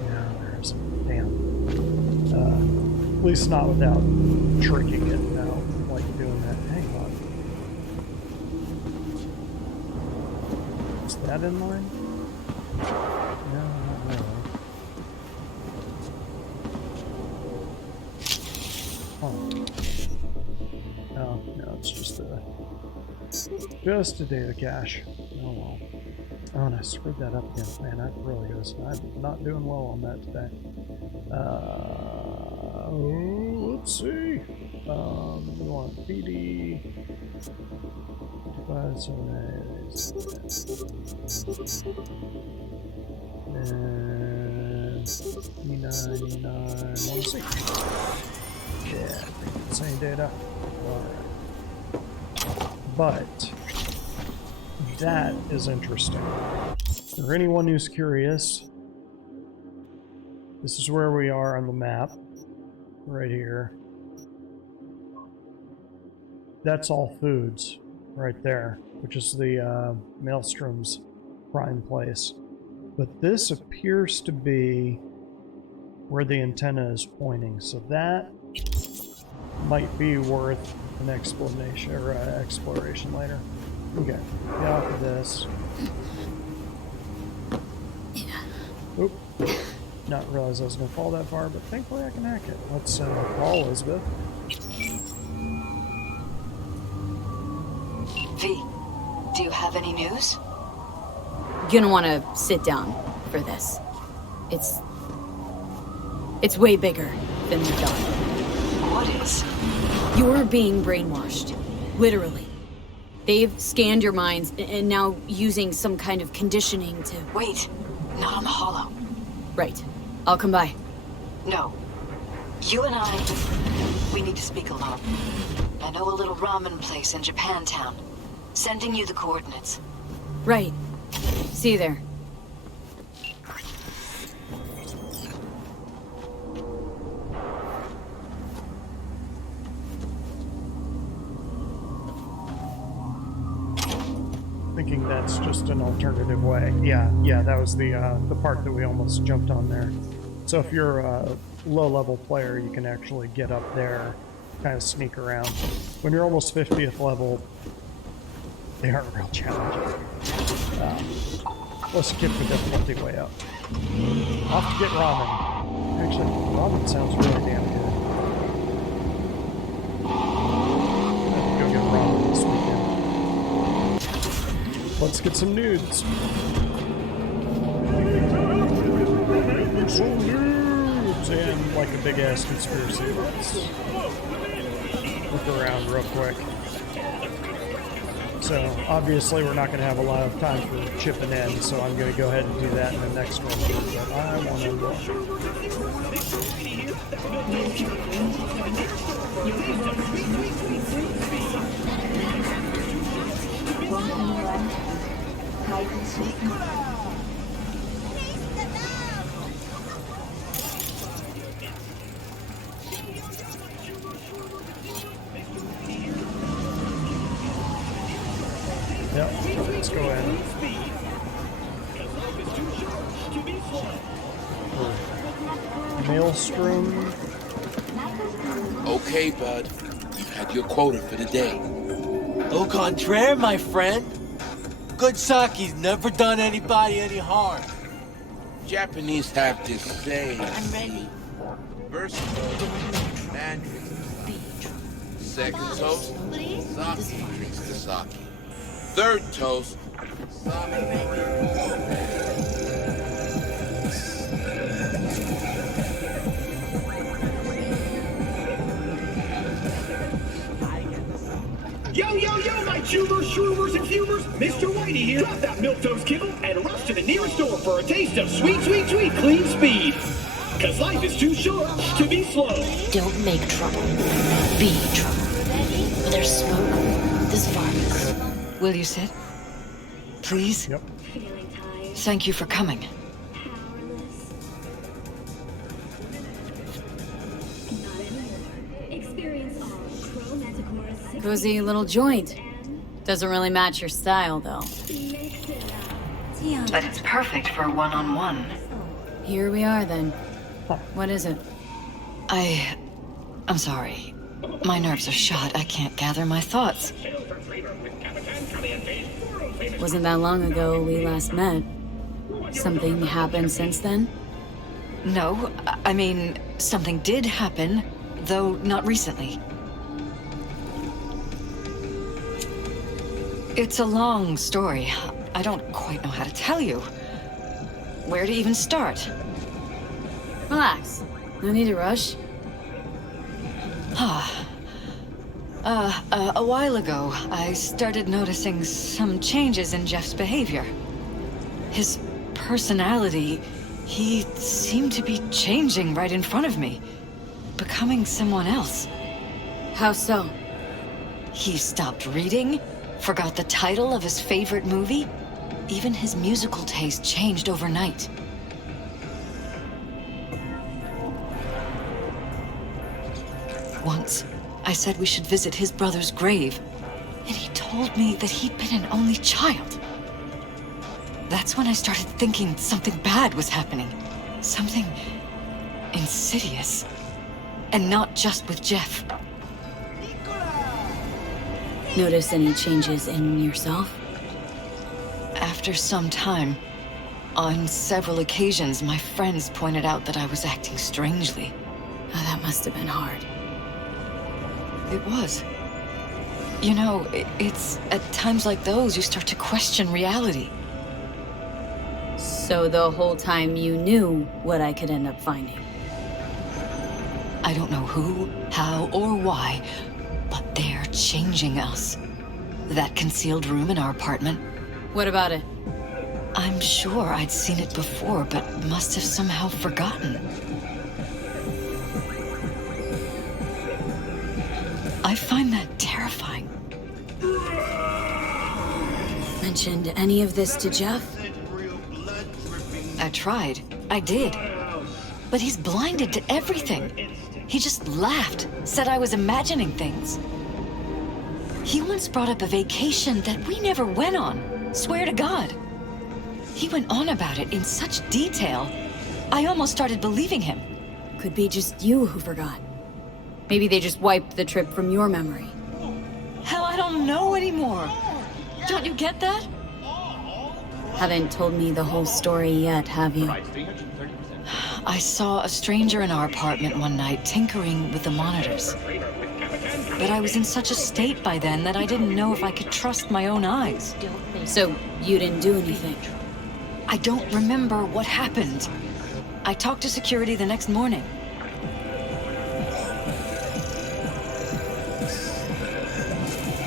No, there isn't. Damn. At least not without tricking it now, like doing that. Hang on. Is that in line? No, not really. Huh. Oh, no, it's just a data cache. Oh well. Oh, and I screwed that up again. Man, that really is. I'm not doing well on that today. Let's see. We want BD. 5, 7, 8. And E9. Let's see. Yeah, same data. Alright. But that is interesting. For anyone who's curious, this is where we are on the map, right here. That's all foods, right there, which is the Maelstrom's prime place. But this appears to be where the antenna is pointing, so that might be worth an explanation or exploration later. Okay, get off of this. Oop, not realize I was gonna fall that far, but thankfully I can hack it. Let's call Elizabeth. V, do you have any news? You're gonna want to sit down for this. It's way bigger than you thought. What is? You're being brainwashed. Literally. They've scanned your minds and now using some kind of conditioning to... Wait, not on the Hollow. Right. I'll come by. No. You and we need to speak alone. I know a little ramen place in Japantown. Sending you the coordinates. Right. See you there. Thinking that's just an alternative way. Yeah, that was the part that we almost jumped on there. So if you're a low-level player, you can actually get up there, kind of sneak around. When you're almost 50th level, they aren't real challenging. Let's skip the difficulty way up. Off to get ramen. Actually, ramen sounds really damn good. I have to go get ramen this weekend. Let's get some nudes. Some nudes! And like a big ass conspiracy. Let's look around real quick. So, obviously we're not going to have a lot of time for chipping in, so I'm going to go ahead and do that in the next one. But I want to look. Yep, let's go ahead. Maelstrom. Okay, bud. You've had your quota for the day. Au contraire, my friend. Good sake's never done anybody any harm. Japanese have this saying. I'm ready. First toast, man drinks the sake. Second toast, sake drinks the sake. Third toast, Yo, my chewers, shroomers, and fumers! Mr. Whitey here! Drop that milquetoast kibble and rush to the nearest store for a taste of sweet, sweet, sweet clean speed! Cause life is too short to be slow! Don't make trouble. Be trouble. Where there's smoke, there's fires. Will you sit? Please? Yep. Thank you for coming. Cozy little joint. Doesn't really match your style, though. But it's perfect for a one-on-one. Here we are, then. What is it? I'm sorry. My nerves are shot. I can't gather my thoughts. Wasn't that long ago we last met. Something happened since then? No, I mean, something did happen, though not recently. It's a long story. I don't quite know how to tell you. Where to even start? Relax. No need to rush. A while ago, I started noticing some changes in Jeff's behavior. His personality, he seemed to be changing right in front of me. Becoming someone else. How so? He stopped reading, forgot the title of his favorite movie. Even his musical taste changed overnight. Once, I said we should visit his brother's grave, and he told me that he'd been an only child. That's when I started thinking something bad was happening. Something insidious. And not just with Jeff. Notice any changes in yourself? After some time, on several occasions, my friends pointed out that I was acting strangely. Oh, that must have been hard. It was. You know, it's at times like those you start to question reality. So the whole time you knew what I could end up finding? I don't know who, how, or why, but they're changing us. That concealed room in our apartment. What about it? I'm sure I'd seen it before, but must have somehow forgotten. I find that terrifying. Mentioned any of this to Jeff? I tried. I did. But he's blinded to everything. He just laughed, said I was imagining things. He once brought up a vacation that we never went on. Swear to God. He went on about it in such detail, I almost started believing him. Could be just you who forgot. Maybe they just wiped the trip from your memory. Hell, I don't know anymore. Don't you get that? Haven't told me the whole story yet, have you? I saw a stranger in our apartment one night tinkering with the monitors. But I was in such a state by then that I didn't know if I could trust my own eyes. So you didn't do anything? I don't remember what happened. I talked to security the next morning.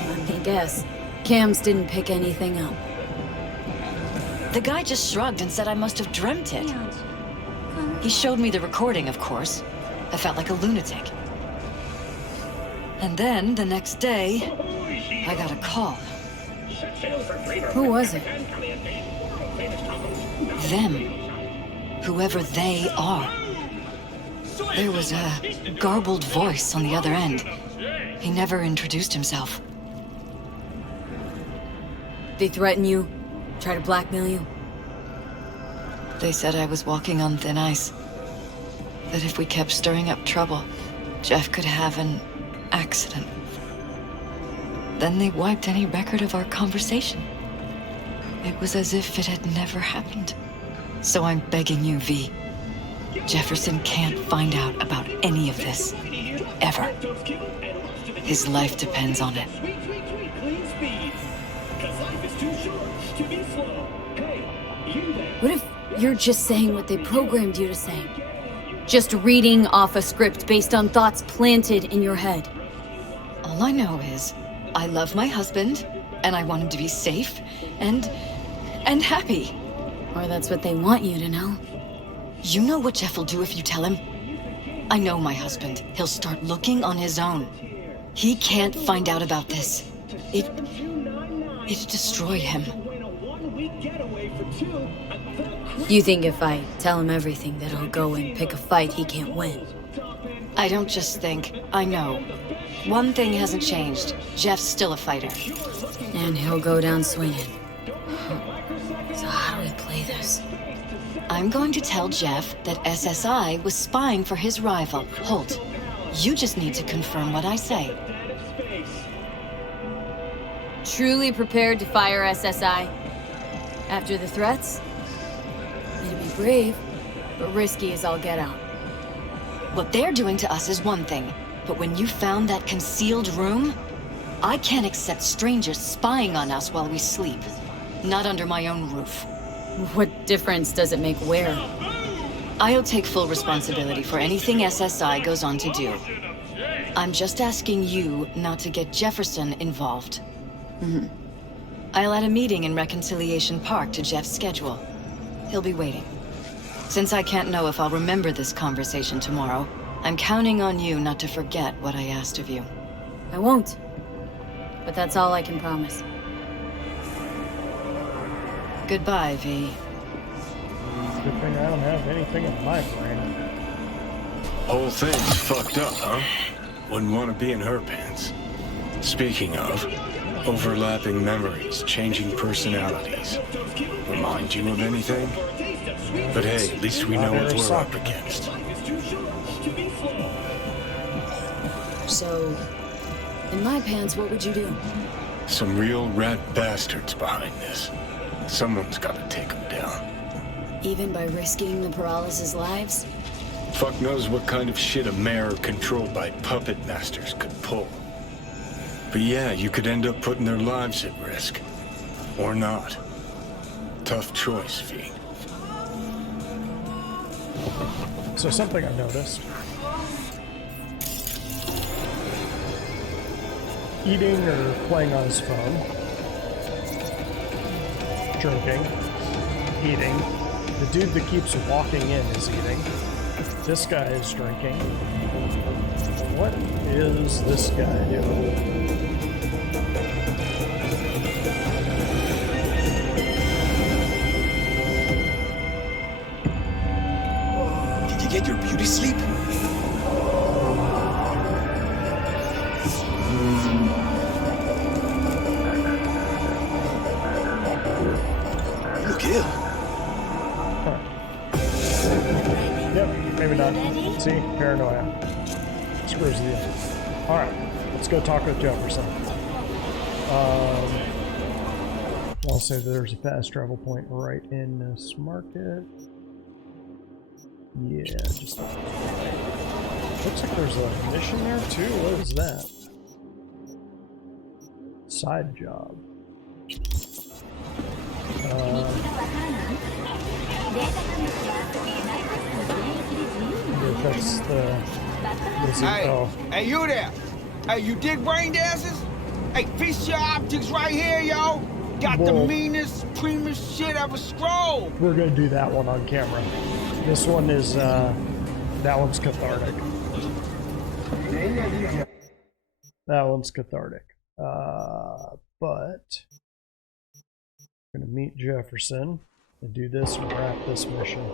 Let me guess. Cams didn't pick anything up. The guy just shrugged and said I must have dreamt it. He showed me the recording, of course. I felt like a lunatic. And then, the next day, I got a call. Who was it? Them. Whoever they are. There was a garbled voice on the other end. He never introduced himself. They threaten you? Try to blackmail you? They said I was walking on thin ice. That if we kept stirring up trouble, Jeff could have an accident. Then they wiped any record of our conversation. It was as if it had never happened. So I'm begging you, V. Jefferson can't find out about any of this. Ever. His life depends on it. What if you're just saying what they programmed you to say? Just reading off a script based on thoughts planted in your head? All I know is, I love my husband, and I want him to be safe, and happy. Or that's what they want you to know. You know what Jeff will do if you tell him? I know my husband. He'll start looking on his own. He can't find out about this. It'd destroy him. You think if I tell him everything that he'll go and pick a fight he can't win? I don't just think, I know. One thing hasn't changed. Jeff's still a fighter. And he'll go down swinging. So how do we play this? I'm going to tell Jeff that SSI was spying for his rival, Holt. You just need to confirm what I say. Truly prepared to fire SSI? After the threats? It'd be brave, but risky as all get out. What they're doing to us is one thing, but when you found that concealed room, I can't accept strangers spying on us while we sleep. Not under my own roof. What difference does it make where? I'll take full responsibility for anything SSI goes on to do. I'm just asking you not to get Jefferson involved. Mm-hmm. I'll add a meeting in Reconciliation Park to Jeff's schedule. He'll be waiting. Since I can't know if I'll remember this conversation tomorrow, I'm counting on you not to forget what I asked of you. I won't. But that's all I can promise. Goodbye, V. Good thing I don't have anything in my brain. Whole thing's fucked up, huh? Wouldn't want to be in her pants. Speaking of, overlapping memories, changing personalities. Remind you of anything? But hey, at least we know what we're up against. So, in my pants, what would you do? Some real rat bastards behind this. Someone's gotta take them down. Even by risking the Paralysis' lives? Fuck knows what kind of shit a mayor controlled by puppet masters could pull. But yeah, you could end up putting their lives at risk. Or not. Tough choice, V. So something I noticed. Eating or playing on his phone. Drinking. Eating. The dude that keeps walking in is eating. This guy is drinking. What is this guy doing? Did you get your beauty sleep? Look ill. Huh. Yep, maybe not. See? Paranoia. Screws the deal. Alright, let's go talk with Jefferson. I'll say there's a fast travel point right in this market. Yeah, just... Looks like there's a mission there too. What is that? Side job. That's the... Hey, you there? Hey, you dig brain dances? Hey, feast your optics right here, yo. Got the meanest, supremest shit ever scroll. We're gonna do that one on camera. This one is, that one's cathartic. That one's cathartic. But I'm gonna meet Jefferson and do this and wrap this mission.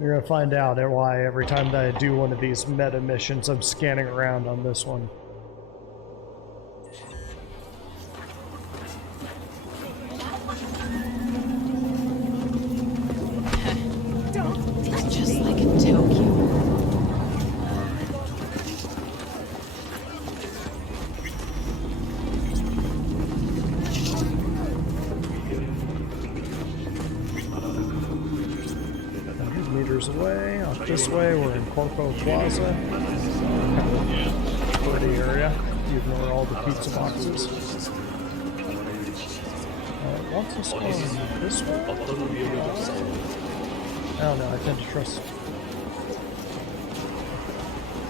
You're gonna find out why every time that I do one of these meta missions, I'm scanning around on this one. meters away. Off this way, we're in Corpo Plaza. Pretty area. You ignore all the pizza boxes. It wants us going this way? I don't know, I tend to trust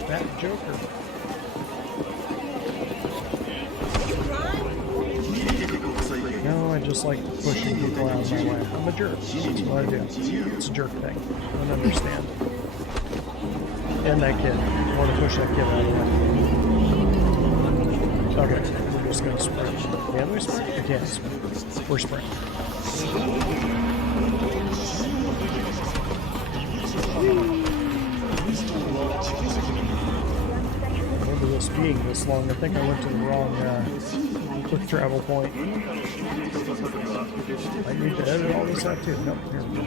that Joker. No, I just like pushing people out of my way. I'm a jerk. That's what I do. It's a jerk thing. I don't understand. And that kid. I want to push that kid out of the way. Okay, we're just gonna sprint. Can we sprint? We can't sprint. We're sprinting. Remember this being this long. I think I went to the wrong quick travel point. I need to edit all this out too. Nope, here we go.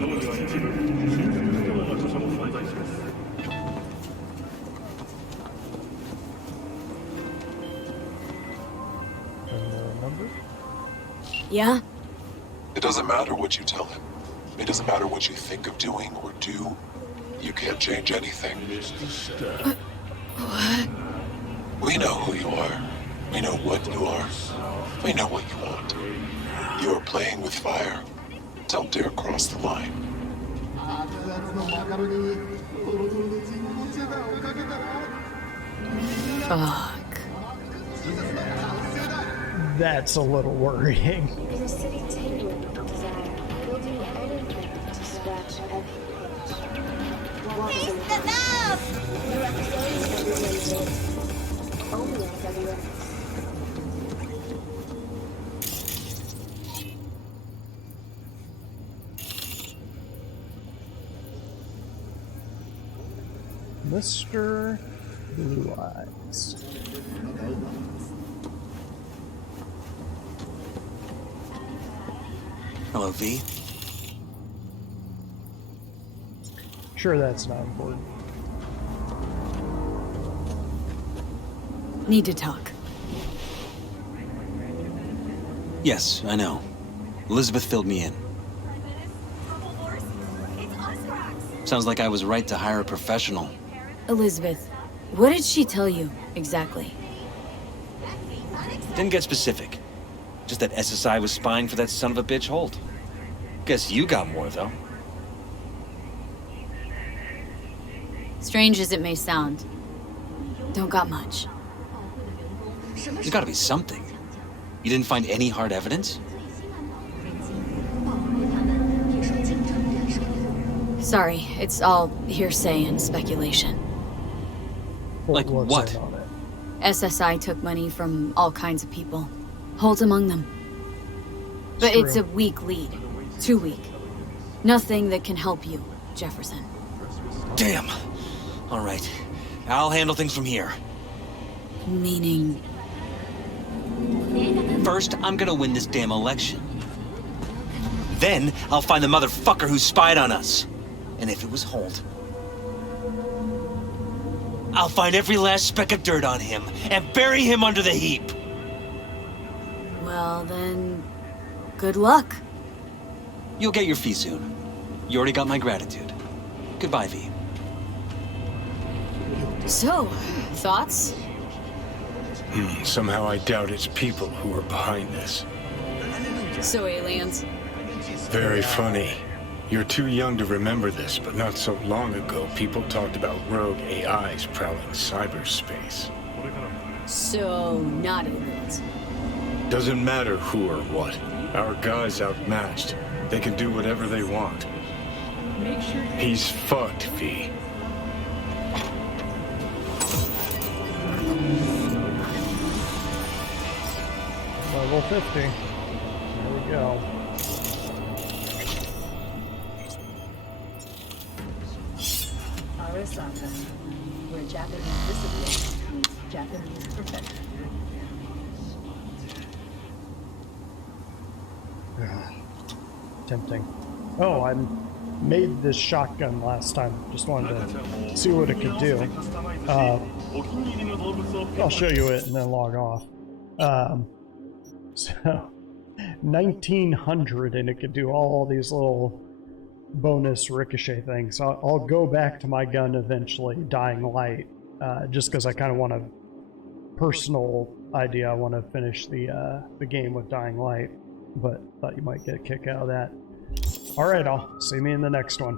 Yeah? It doesn't matter what you tell him. It doesn't matter what you think of doing or do. You can't change anything. What? We know who you are. We know what you are. We know what you want. You are playing with fire. Don't dare cross the line. Fuck. That's a little worrying. In a city tingling with desire, we'll do anything to scratch every itch. Taste the love! Your episodes every Wednesday. Only on WX. Mr. Blue Eyes. Hello, V. Sure, that's not important. Need to talk. Yes, I know. Elizabeth filled me in. Sounds like I was right to hire a professional. Elizabeth, what did she tell you, exactly? Didn't get specific. Just that SSI was spying for that son of a bitch Holt. Guess you got more, though. Strange as it may sound, don't got much. There's gotta be something. You didn't find any hard evidence? Sorry, it's all hearsay and speculation. Like what? SSI took money from all kinds of people. Holt among them. But True. it's a weak lead. Too weak. Nothing that can help you, Jefferson. Damn. All right. I'll handle things from here. Meaning? First, I'm gonna win this damn election. Then, I'll find the motherfucker who spied on us. And if it was Holt, I'll find every last speck of dirt on him and bury him under the heap. Well, then, good luck. You'll get your fee soon. You already got my gratitude. Goodbye, V. So, thoughts? Somehow I doubt it's people who are behind this. So aliens? Very funny. You're too young to remember this, but not so long ago, people talked about rogue AIs prowling cyberspace. So, not aliens. Doesn't matter who or what. Our guy's outmatched. They can do whatever they want. He's fucked, V. Level 50. There we go. Arasaka, where Japanese discipline meets Japanese perfection. Tempting. Oh, I made this shotgun last time. Just wanted to see what it could do. I'll show you it and then log off. So, 1900, and it could do all these little bonus ricochet thing. So I'll go back to my gun eventually, Dying Light, just because I kind of want a personal idea. I want to finish the game with Dying Light, but thought you might get a kick out of that. All right, I'll see me in the next one.